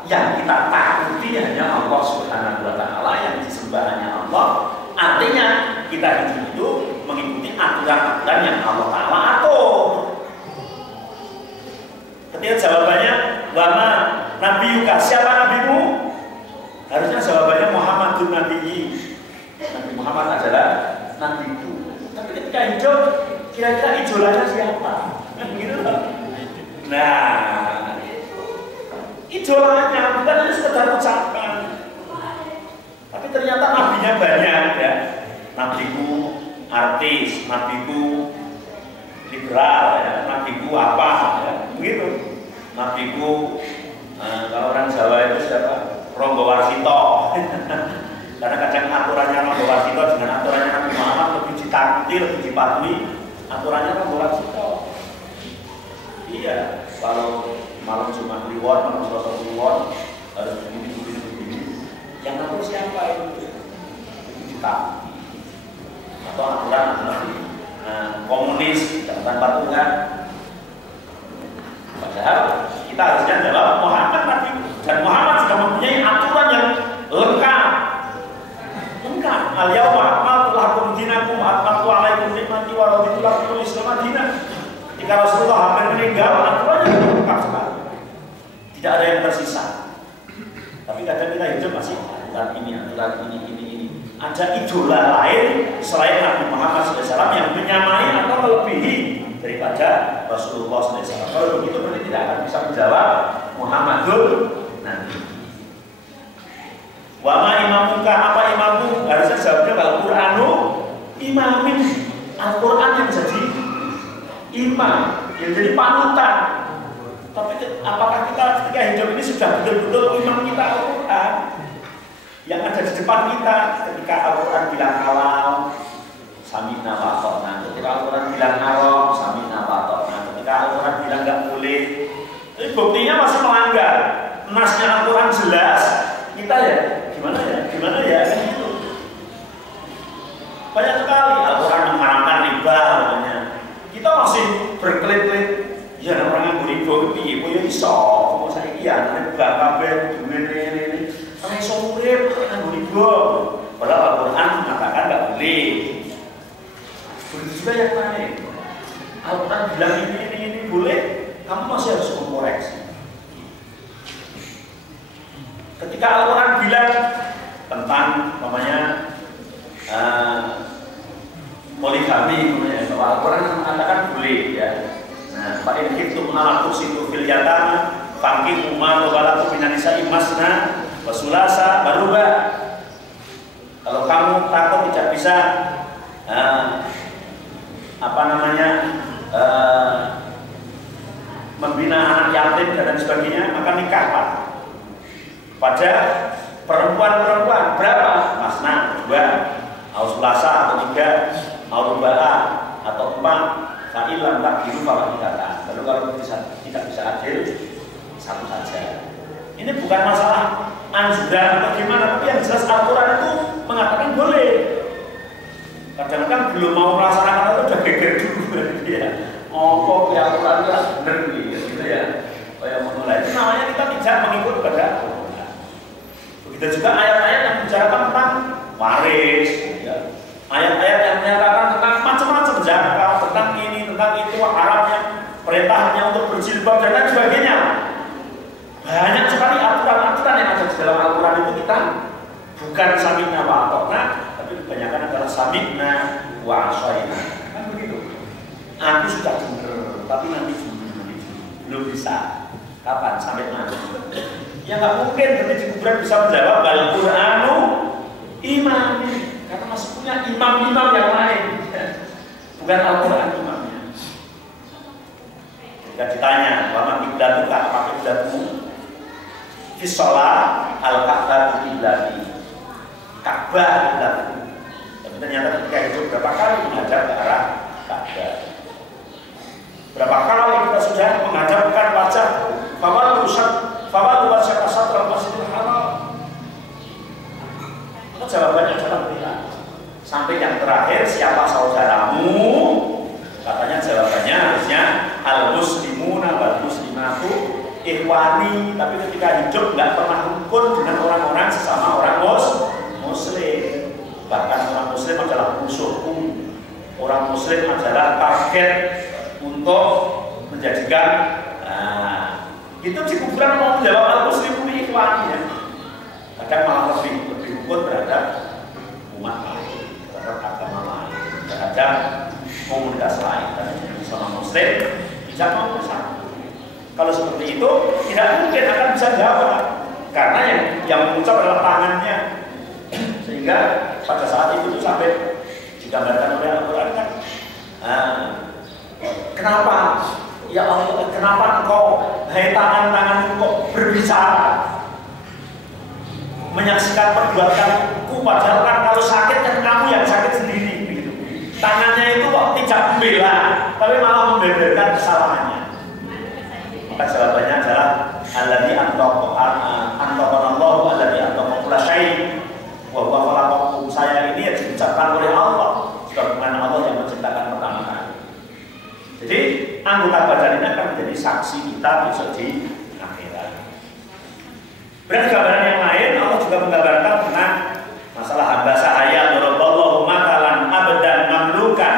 yang kita takuti hanya Allah Subhanahu wa Ta'ala, yang disembah hanya Allah. Artinya kita hidup itu mengikuti aturan-aturan yang Allah Ta'ala atur. Ketika jawabannya wama Nabi Yuka, siapa nabimu? Harusnya jawabannya Muhammadun Nabiyyi. Nabi Muhammad adalah nabiku. Tapi ketika hidup, kira-kira idolanya siapa? Gitu loh. Nah, idolanya bukan hanya sekedar ucapan, tapi ternyata nabinya banyak ya. Nabiku artis, nabiku liberal, ya. Nabiku apa, ya. Begitu. Nabiku kalau orang Jawa itu siapa? Ronggo Warsito. Karena kadang aturannya Ronggo Warsito dengan aturannya Nabi Muhammad lebih ditakuti, lebih dipatuhi. Aturannya Ronggo Warsito. Iya, kalau malam Jumat Kliwon, malam Selasa Kliwon harus begini. Yang ngatur siapa itu? Itu ditakuti. Atau aturan komunis tanpa Tuhan. Padahal kita harusnya jawab Muhammad Nabi, dan Muhammad sudah mempunyai aturan yang lengkap. Al-yawma akmaltu lakum dinakum wa atmamtu alaikum nikmati wa raditu lakum al-Islam dinan. Ketika Rasulullah hampir meninggal, aturannya lengkap sekali. Tidak ada yang tersisa. Tapi kadang kita hidup masih aturan ini. Ada idola lain selain Nabi Muhammad SAW yang menyamai atau melebihi daripada Rasulullah SAW. Kalau begitu berarti tidak akan bisa menjawab Muhammadun Nabi. Wama imamuka, apa imamu? Harusnya jawabnya kalau Qur'anu imamin, Al-Quran yang jadi imam, yang jadi panutan. Tapi apakah kita ketika hidup ini sudah betul-betul imam kita Al-Quran yang ada di depan kita? Ketika Al-Quran bilang halal, samina wa ta'na. Ketika Al-Quran bilang haram, samina wa ta'na. Ketika Al-Quran bilang nggak boleh, tapi buktinya masih melanggar. Nasnya Al-Quran jelas, kita ya gimana ya kan gitu. Banyak sekali Al-Quran mengharamkan riba, namanya. Kita masih berkelit-kelit. Ya orang yang beribu piye koyo iso, saiki ya riba kabeh ngene. Orang iso urip nang riba. Padahal Al-Quran mengatakan enggak boleh. Begitu juga yang lain. Al-Quran bilang ini boleh, kamu masih harus mengoreksi. Ketika Al-Quran bilang tentang namanya poligami, bahwa Al-Quran mengatakan boleh ya. Nah, Pak Irhibtum ala kursitu fil yatama fangkihu ma walakum minan nisa'i masna wa sulasa baruba. Kalau kamu takut tidak bisa membina anak yatim dan sebagainya, maka nikahlah pada perempuan-perempuan berapa? Masna 2, atau sulasa atau 3, atau ruba'a atau 4. Fa'ilan tak biru kalau dikatakan. Lalu kalau tidak bisa adil, satu saja. Ini bukan masalah anjuran atau gimana, tapi yang jelas Al-Quran itu mengatakan boleh. Kadang-kadang belum mau melaksanakan itu udah geger dulu ya. Oh, ya Al-Quran itu benar gitu ya. Oh ya mulai itu namanya kita tidak mengikut pada Al-Quran. Begitu juga ayat-ayat yang bicarakan tentang waris, ya. Ayat-ayat yang menyatakan tentang macam-macam zakat, tentang ini, tentang itu, haramnya, perintahnya untuk berjilbab dan lain sebagainya. Banyak sekali aturan-aturan yang ada di dalam Al-Quran itu kita bukan sami'na wa ata'na, tapi kebanyakan adalah sami'na wa asya'na. Kan begitu. Aku sudah dengar, tapi nanti belum bisa. Kapan? Sampai mana? Ya nggak mungkin nanti di kuburan bisa menjawab Al-Qur'anu imam, karena masih punya imam-imam yang lain, bukan Al-Quran imamnya. Jika ditanya, "Wa iblatuka, apa iblatmu?" Fi shalah al-Ka'bah iblati. Ka'bah iblatku. Tapi ternyata ketika hidup berapa kali menghadap ke arah Ka'bah. Berapa kali kita sudah menghadapkan wajah fawal wajah kasatral masjidil haram. Itu jawabannya adalah tidak. Sampai yang terakhir, siapa saudaramu? Katanya jawabannya harusnya al-muslimuna wal muslimatu ikhwani. Tapi ketika hidup nggak pernah rukun dengan orang-orang sesama orang muslim. Bahkan orang muslim adalah musuhku. Orang muslim adalah target untuk menjadikan itu di kuburan mau menjawab al-muslimun ikhwani ya. Kadang malah lebih rukun terhadap umat lain, terhadap agama lain, terhadap komunitas lain. Karena sama muslim tidak mau bersatu. Kalau seperti itu tidak mungkin akan bisa jawab, karena yang mengucap adalah tangannya. Sehingga pada saat itu sampai digambarkan oleh Al-Quran kan, kenapa ya Allah, kenapa engkau, hai tangan-tanganku kok berbicara, menyaksikan perbuatanku, padahal kan kalau sakit kan kamu yang sakit sendiri begitu. Tangannya itu kok tidak membela, tapi malah membeberkan kesalahannya. Maka jawabannya adalah alladzi antaqanallahu alladzi antaqa kulla syai' wa huwa khalaqakum. Saya ini yang diucapkan oleh Allah, sebagaimana Allah yang menciptakan pertama kali. Jadi anggota badan ini akan menjadi saksi kita besok di akhirat. Berarti gambaran yang lain, Allah juga menggambarkan tentang masalah hamba sahaya. Daraballahu matalan abdan mamlukan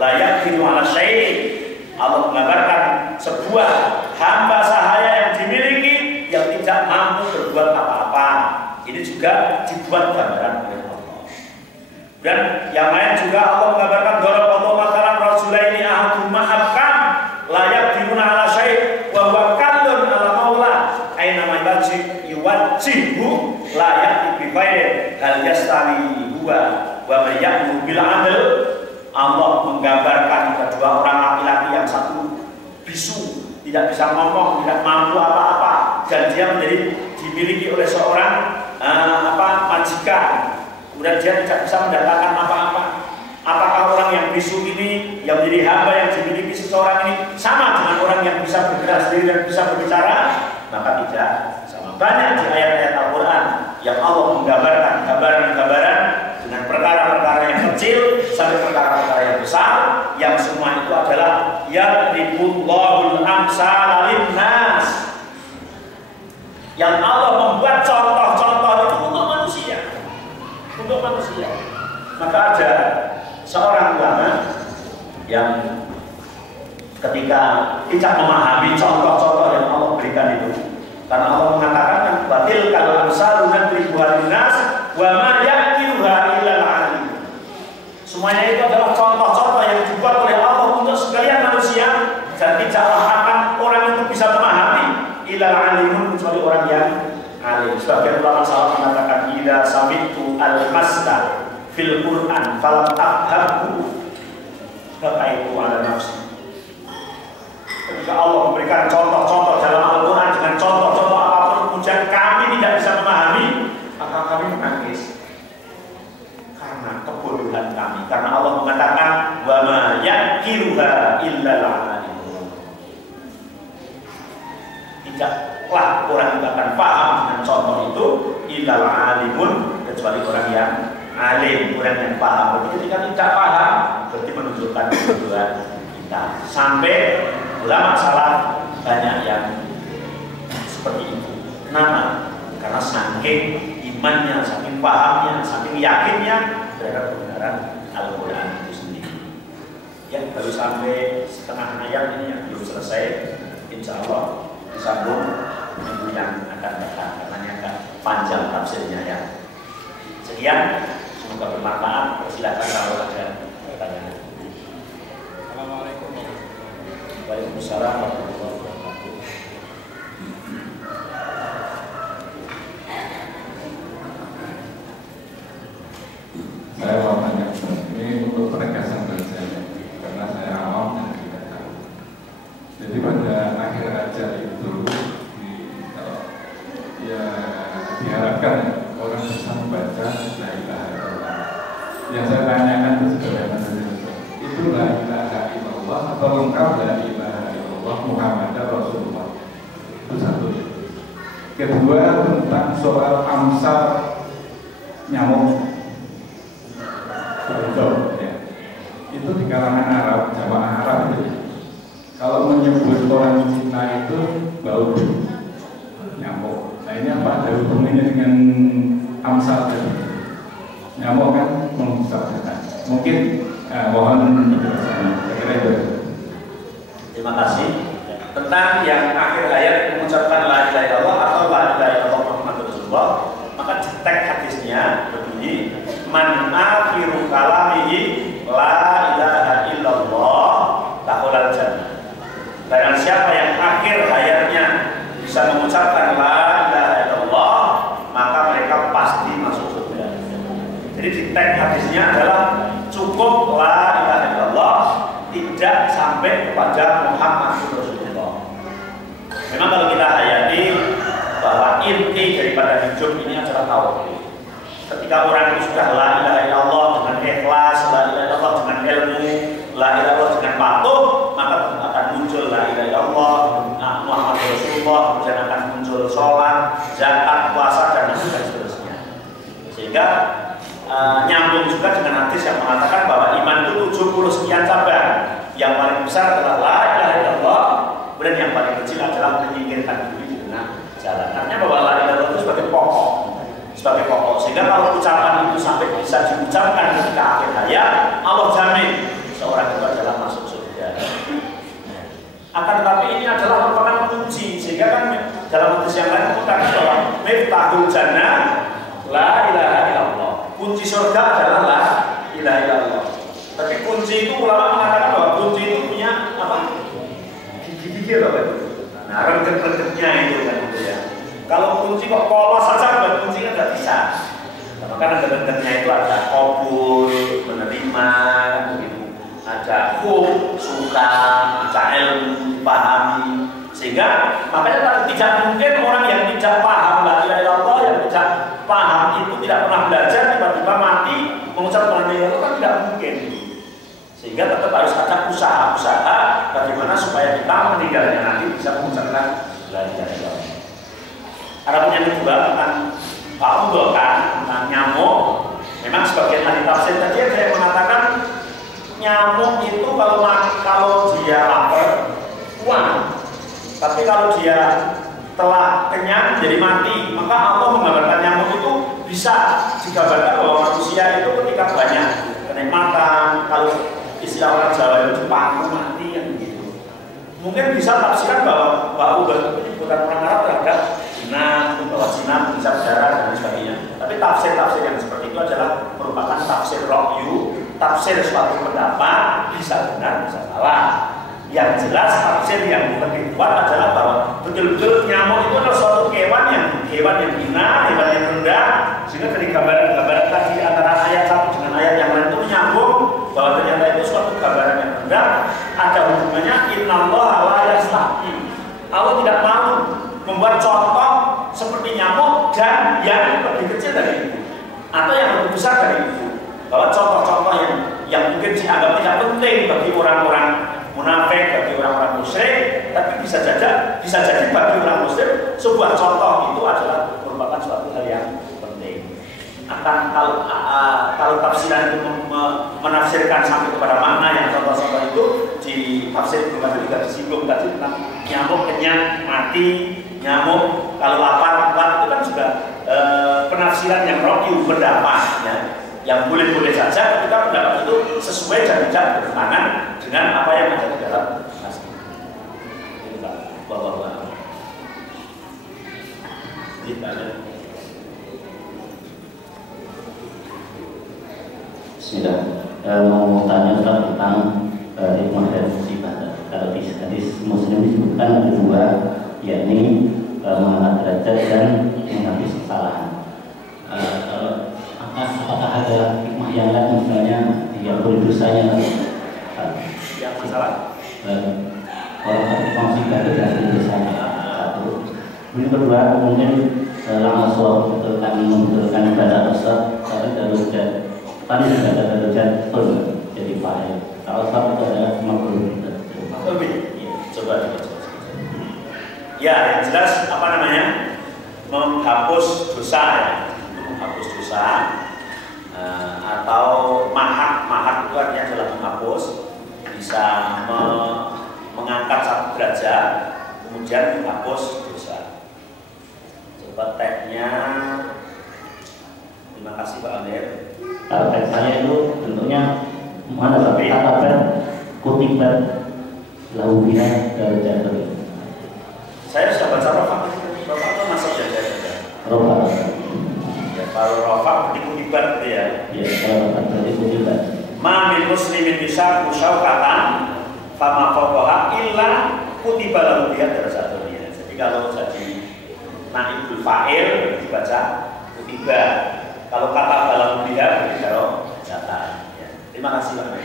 la yaqdiru 'ala syai'. Allah menggambarkan sebuah hamba sahaya yang dimiliki yang tidak mampu berbuat apa-apa. Ini juga dibuat gambaran oleh Allah. Dan yang lain juga Allah menggambarkan daraballahu matalan rajulaini ahaduma abkam la yaqdiru 'ala syai' wa huwa kallun 'ala maula aina ma yuwajjihu la yaqdi bi khair hal yastawi huwa wa man ya'muru bil 'adl. Allah menggambarkan kedua orang laki-laki yang satu bisu, tidak bisa ngomong, tidak mampu apa-apa, dan dia dimiliki oleh seorang majikan. Kemudian dia tidak bisa mendatangkan apa-apa. Apakah orang yang bisu ini, yang menjadi hamba yang dimiliki seseorang ini sama dengan orang yang bisa bergerak sendiri dan bisa berbicara? Maka tidak sama. Banyak di ayat-ayat Al-Quran yang Allah menggambarkan gambaran-gambaran dengan perkara-perkara yang kecil sampai perkara-perkara yang besar, yang semua itu adalah yadribullahul amsala linnas. Yang Allah membuat contoh-contoh itu untuk manusia. Untuk manusia. Maka ada seorang ulama yang ketika tidak memahami contoh-contoh yang Allah berikan itu, karena Allah mengatakan batil kalau amsalu nadribuha linnas wa ma yaqiluha illa al-alim. Semuanya itu adalah contoh-contoh yang dibuat oleh Allah untuk sekalian manusia, dan tidaklah akan orang itu bisa memahami illa al-alimun, kecuali orang yang alim. Sebagian ulama salaf mengatakan idza sami'tu al-masda fil Quran falam tabhabu fakaitu ala nafsi. Ketika Allah memberikan contoh-contoh dalam Al-Quran dengan contoh-contoh apapun, kemudian kami tidak bisa memahami, maka kami menangis karena kebodohan kami. Karena Allah mengatakan wa ma yaqiluha illa al-alimun. Tidaklah orang itu akan paham dengan mencontoh itu ilal alimun, kecuali orang yang alim, orang yang paham. Jadi ketika tidak paham berarti menunjukkan kebodohan kita. Sampai ulama salaf banyak yang seperti itu. Kenapa? Karena saking imannya, saking pahamnya, saking yakinnya terhadap kebenaran Al-Quran itu sendiri. Ya, baru sampai setengah ayat ini yang belum selesai. Insya Allah disambung minggu yang akan datang karena ini agak panjang tafsirnya ya. Sekian, semoga bermanfaat. Silakan kalau ada pertanyaan. Assalamualaikum. Waalaikumsalam warahmatullahi wabarakatuh. Saya mau tanya, ini untuk penegasan saja, karena saya awam dan tidak tahu. Jadi pada akhir ajar itu, ya diharapkan orang bisa membaca la ilaha illallah. Yang saya tanyakan itu sederhana saja, itu la ilaha illallah atau lengkap la ilaha illallah Muhammadar Rasulullah. Itu satu. Kedua tentang soal amsal nyamuk. Ya. Itu di kalangan Arab, jamaah Arab itu. Kalau menyebut orang Cina itu bau nyamuk. Nah ini apa ada hubungannya dengan amsal tadi? Nyamuk kan mengusapkan. Mungkin mohon penjelasannya. Terima kasih. Tentang yang akhir ayat mengucapkan la ilaha illallah atau la ilaha illallah Muhammadur Rasulullah, maka teks hadisnya berbunyi man akhiru kalamihi la ilaha illallah dakhalal jannah. Barang siapa yang akhir hayatnya bisa mengucapkan la ilaha illallah, maka mereka pasti masuk surga. Jadi di teks hadisnya adalah cukup la ilaha illallah, tidak sampai kepada Muhammad Rasulullah. Memang kalau kita hayati bahwa inti daripada hidup ini adalah tauhid. Ketika orang itu sudah la ilaha illallah dengan ikhlas, la ilaha illallah dengan ilmu, la ilaha illallah dengan patuh, maka akan muncul la ilaha illallah Muhammad Rasulullah, kemudian akan muncul sholat, zakat, puasa dan seterusnya. Sehingga nyambung juga dengan hadis yang mengatakan bahwa iman itu 70 sekian cabang. Yang paling besar adalah la ilaha illallah, kemudian yang paling kecil adalah menyingkirkan diri dengan jalan. Artinya bahwa la ilaha illallah itu sebagai pokok. Sehingga kalau ucapan itu sampai bisa diucapkan ketika akhir hayat, Allah jamin seorang itu adalah masuk surga. Akan tetapi ini adalah merupakan kunci, sehingga kan dalam hadis yang lain mengatakan bahwa miftahul jannah la ilaha illallah. Kunci surga adalah la ilaha illallah. Tapi kunci itu ulama mengatakan bahwa kunci itu punya apa? Gigi-gigi loh kan. Nah, rengket-rengketnya itu kan gitu ya. Kalau kunci kok polos saja buat kunci kan nggak bisa. Maka rengket-rengketnya itu ada qabul, menerima, begitu. Ada suka, ada ilmu, dipahami. Sehingga makanya tidak mungkin orang yang tidak paham la ilaha illallah, yang tidak paham itu tidak pernah belajar tiba-tiba mati mengucapkan la ilaha illallah, kan tidak mungkin. Sehingga tetap harus ada usaha-usaha bagaimana supaya kita meninggalnya nanti bisa mengucapkan la ilaha illallah. Ada yang kedua tentang paudokan, tentang nyamuk. Memang sebagian ahli tafsir tadi ada yang mengatakan nyamuk itu kalau dia lapar kuat, tapi kalau dia telah kenyang jadi mati. Maka Allah menggambarkan nyamuk itu bisa digambarkan bahwa manusia itu ketika banyak kenikmatan, kalau istilah orang Jawa itu paku mati yang begitu. Mungkin bisa tafsirkan bahwa itu bukan orang Arab terhadap Cina, bahwa Cina bisa berdarah dan sebagainya. Tapi tafsir-tafsir yang seperti itu adalah merupakan tafsir ra'yu, tafsir suatu pendapat, bisa benar, bisa salah. Yang jelas tafsir yang lebih kuat adalah bahwa betul-betul nyamuk itu adalah suatu hewan yang hina, hewan yang rendah. Sehingga dari gambaran-gambaran tadi antara ayat satu dengan ayat yang lain itu menyambung bahwa ternyata itu suatu gambaran yang rendah. Ada hubungannya innallaha la yastahyi. Allah tidak mau membuat contoh seperti nyamuk dan yang lebih kecil dari itu atau yang lebih besar dari itu. Bahwa contoh-contoh yang mungkin dianggap tidak penting bagi orang-orang munafik, bagi orang-orang musyrik, tapi bisa jadi bagi orang muslim sebuah contoh itu adalah merupakan kalau tafsiran itu menafsirkan sampai kepada makna yang contoh-contoh itu di tafsir Ibnu Katsir juga disinggung tadi tentang nyamuk kenyang mati, nyamuk kalau lapar kuat, itu kan juga penafsiran yang rohyu pendapat ya, yang boleh-boleh saja ketika pendapat itu sesuai dan tidak bertentangan dengan apa yang ada di dalam nas. Itu Pak, bahwa Bismillah, mau tanya tentang hikmah dan musibah. Kalau di hadis Muslim disebutkan ada dua, yakni mengangkat derajat dan menghapus kesalahan. Apakah ada hikmah yang lain, misalnya diampuni dosanya? Yang masalah orang musibah itu dari dosanya. Satu. Yang kedua, mungkin langsung membetulkan ibadah besar karena derajat tadi sudah ada derajat full jadi fa'il. Kalau satu itu adalah 50 lebih. Coba. Ya, yang jelas apa namanya? Menghapus dosa ya. Menghapus dosa atau mahak itu artinya adalah menghapus, bisa mengangkat satu derajat, kemudian menghapus dosa. Coba tagnya. Terima kasih Pak Amir. Kalau tag saya itu bentuknya mana Pak? Katakan kutibat laubiha derajat. Saya sudah baca Rafa itu masuk ya saya baca. Rafa. Ya, kalau Rafa di kutibat gitu ya. Ya, kalau Rafa di kutibat. Ma min muslimin bisa musyaukatan fama fawqaha illa kutiba lahu biha darajatun. Jadi kalau jadi naibul fa'il dibaca kutiba. Kalau kata dalam biha berarti kalau jatah. Ya. Terima kasih Pak.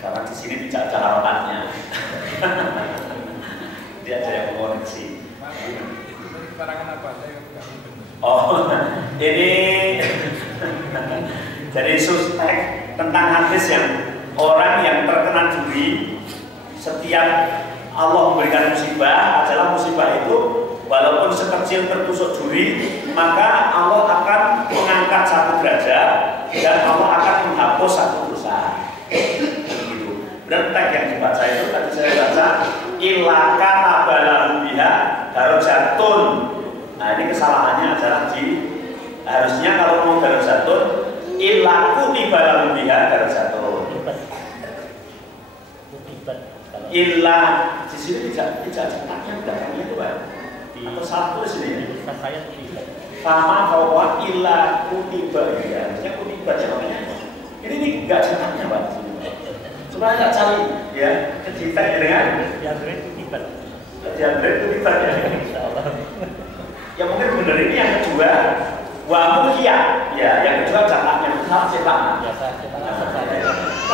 Karena di sini tidak ada harokatnya. Dia ada yang mengoreksi. Oh, ini jadi suspek tentang hadis yang orang yang terkena juri, setiap Allah memberikan musibah adalah musibah itu walaupun sekecil tertusuk juri, maka Allah akan mengangkat satu derajat dan Allah akan menghapus satu dosa. Dan tag yang dibaca itu tadi saya baca ilaka tabalahu biha darajatun. Nah ini kesalahannya adalah harusnya kalau mau darajatun ilaku tibalahu biha darajatun. Ilah di sini tidak cetaknya belakangnya itu Pak. Atau satu di sini. Saya tidak. Sama bahwa ilaku tiba ya. Harusnya kutiba ya makanya. Ini enggak cetaknya Pak. Coba kita cari ya, kecinta dengan Diambil kutibat. Diambil kutibat ya. Ya mungkin benar ini yang kedua wa muhya. Ya, yang kedua catatnya salah cetak. Ya, saya cetak.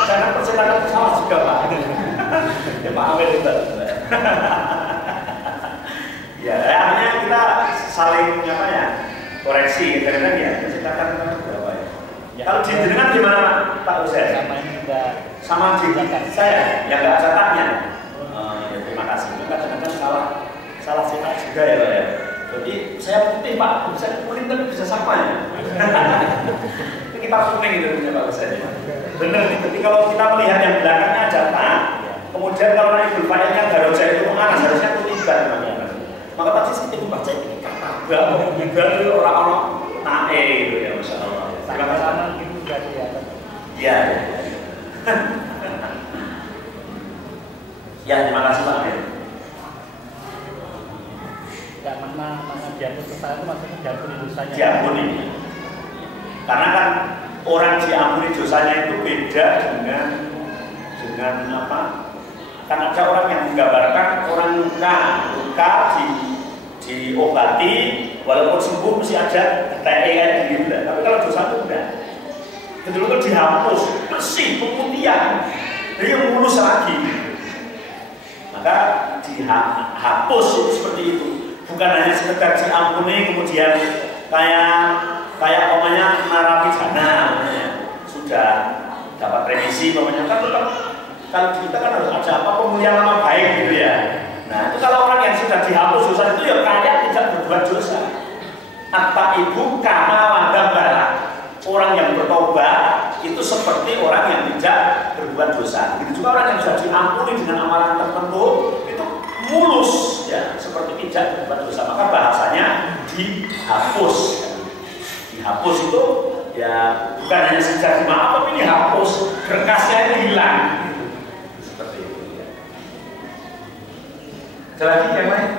Karena percetakan itu salah juga Pak. Ya Pak Amir itu. Ya, artinya kita saling apa ya? Koreksi kadang-kadang ya, percetakan berapa ya? Kalau di jenengan gimana Pak Usain? Sama ini enggak sama di saya yang nggak cetaknya. Ya, terima kasih. Kadang-kadang salah cetak juga ya Pak ya. Jadi saya putih Pak, bisa kuning tapi bisa sama ya. Itu kita kuning itu punya Pak Usain. Benar. Jadi kalau kita melihat yang belakangnya jatah, kemudian kalau naik berfa'ilnya darajah itu anas harusnya kutibat namanya. Maka tadi kita baca ini kata itu orang-orang nae gitu ya Masya Allah. Terima kasih. itu enggak kelihatan. Ya. Ya, terima kasih Pak Amir. Ya, mana diampuni kesalahan itu maksudnya diampuni dosanya. Diampuni. Karena kan orang diampuni dosanya itu beda dengan apa? Kan ada orang yang menggambarkan orang luka diobati walaupun sembuh mesti ada TE gitu. Tapi kalau dosa itu enggak. Betul-betul dihapus, bersih, pemutihan, jadi yang mulus lagi. Maka dihapus seperti itu. Bukan hanya sekedar diampuni kemudian kayak omanya narapidana, sudah dapat remisi, omanya kan tetap kalau kita kan harus ada apa pemulihan nama baik gitu ya. Nah itu kalau orang yang sudah dihapus dosa itu ya kayak tidak berbuat dosa. At-taibu kama wadambala. Orang yang bertobat itu seperti orang yang tidak berbuat dosa. Begitu juga orang yang sudah diampuni dengan amalan tertentu itu mulus ya, seperti tidak berbuat dosa. Maka bahasanya dihapus. Dihapus itu ya bukan hanya sekedar dimaaf, tapi dihapus, berkasnya itu hilang. Seperti itu ya. Ada lagi yang lain?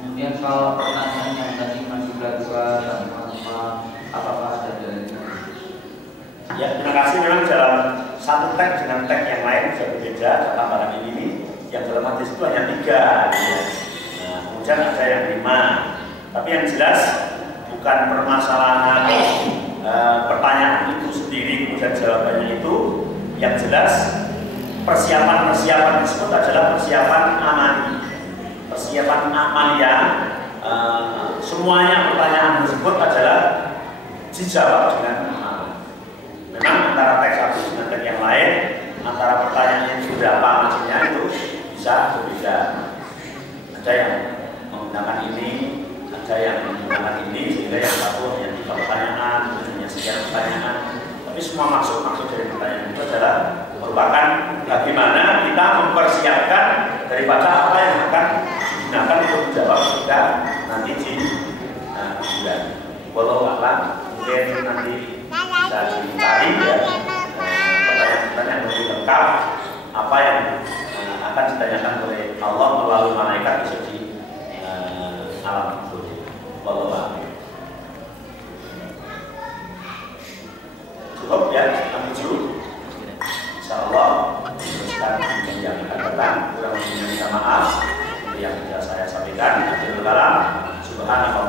Kemudian kalau pertanyaan yang tadi masih gradual apakah ada jalannya? Ya, terima kasih. Memang dalam satu teks dengan teks yang lain bisa berbeda. Tambahan ini yang dalam hadis itu hanya 3 ya. Nah, kemudian ada yang 5. Tapi yang jelas bukan permasalahan pertanyaan itu sendiri kemudian jawabannya itu. Yang jelas persiapan tersebut adalah persiapan amali. Persiapan amal yang semuanya pertanyaan tersebut adalah dijawab dengan amal. Memang antara teks satu dengan teks yang lain, antara pertanyaannya berapa macamnya itu bisa berbeda. Ada yang menggunakan ini, ada yang menggunakan ini, sehingga yang satu hanya 3 pertanyaan, hanya sekian pertanyaan. Tapi semua maksud dari pertanyaan itu adalah merupakan bagaimana kita mempersiapkan daripada apa yang akan digunakan untuk menjawab kita nanti di bulan. Walau a'lam, mungkin nanti bisa dicari ya pertanyaan-pertanyaan yang lebih lengkap apa yang akan ditanyakan oleh Allah melalui malaikat bisa di alam kubur. Walau a'lam. Cukup ya, kami dulu. Insyaallah teruskan yang akan datang. Kurang lebihnya minta maaf. Yang sudah saya sampaikan. Akhirul kalam. Subhanallah.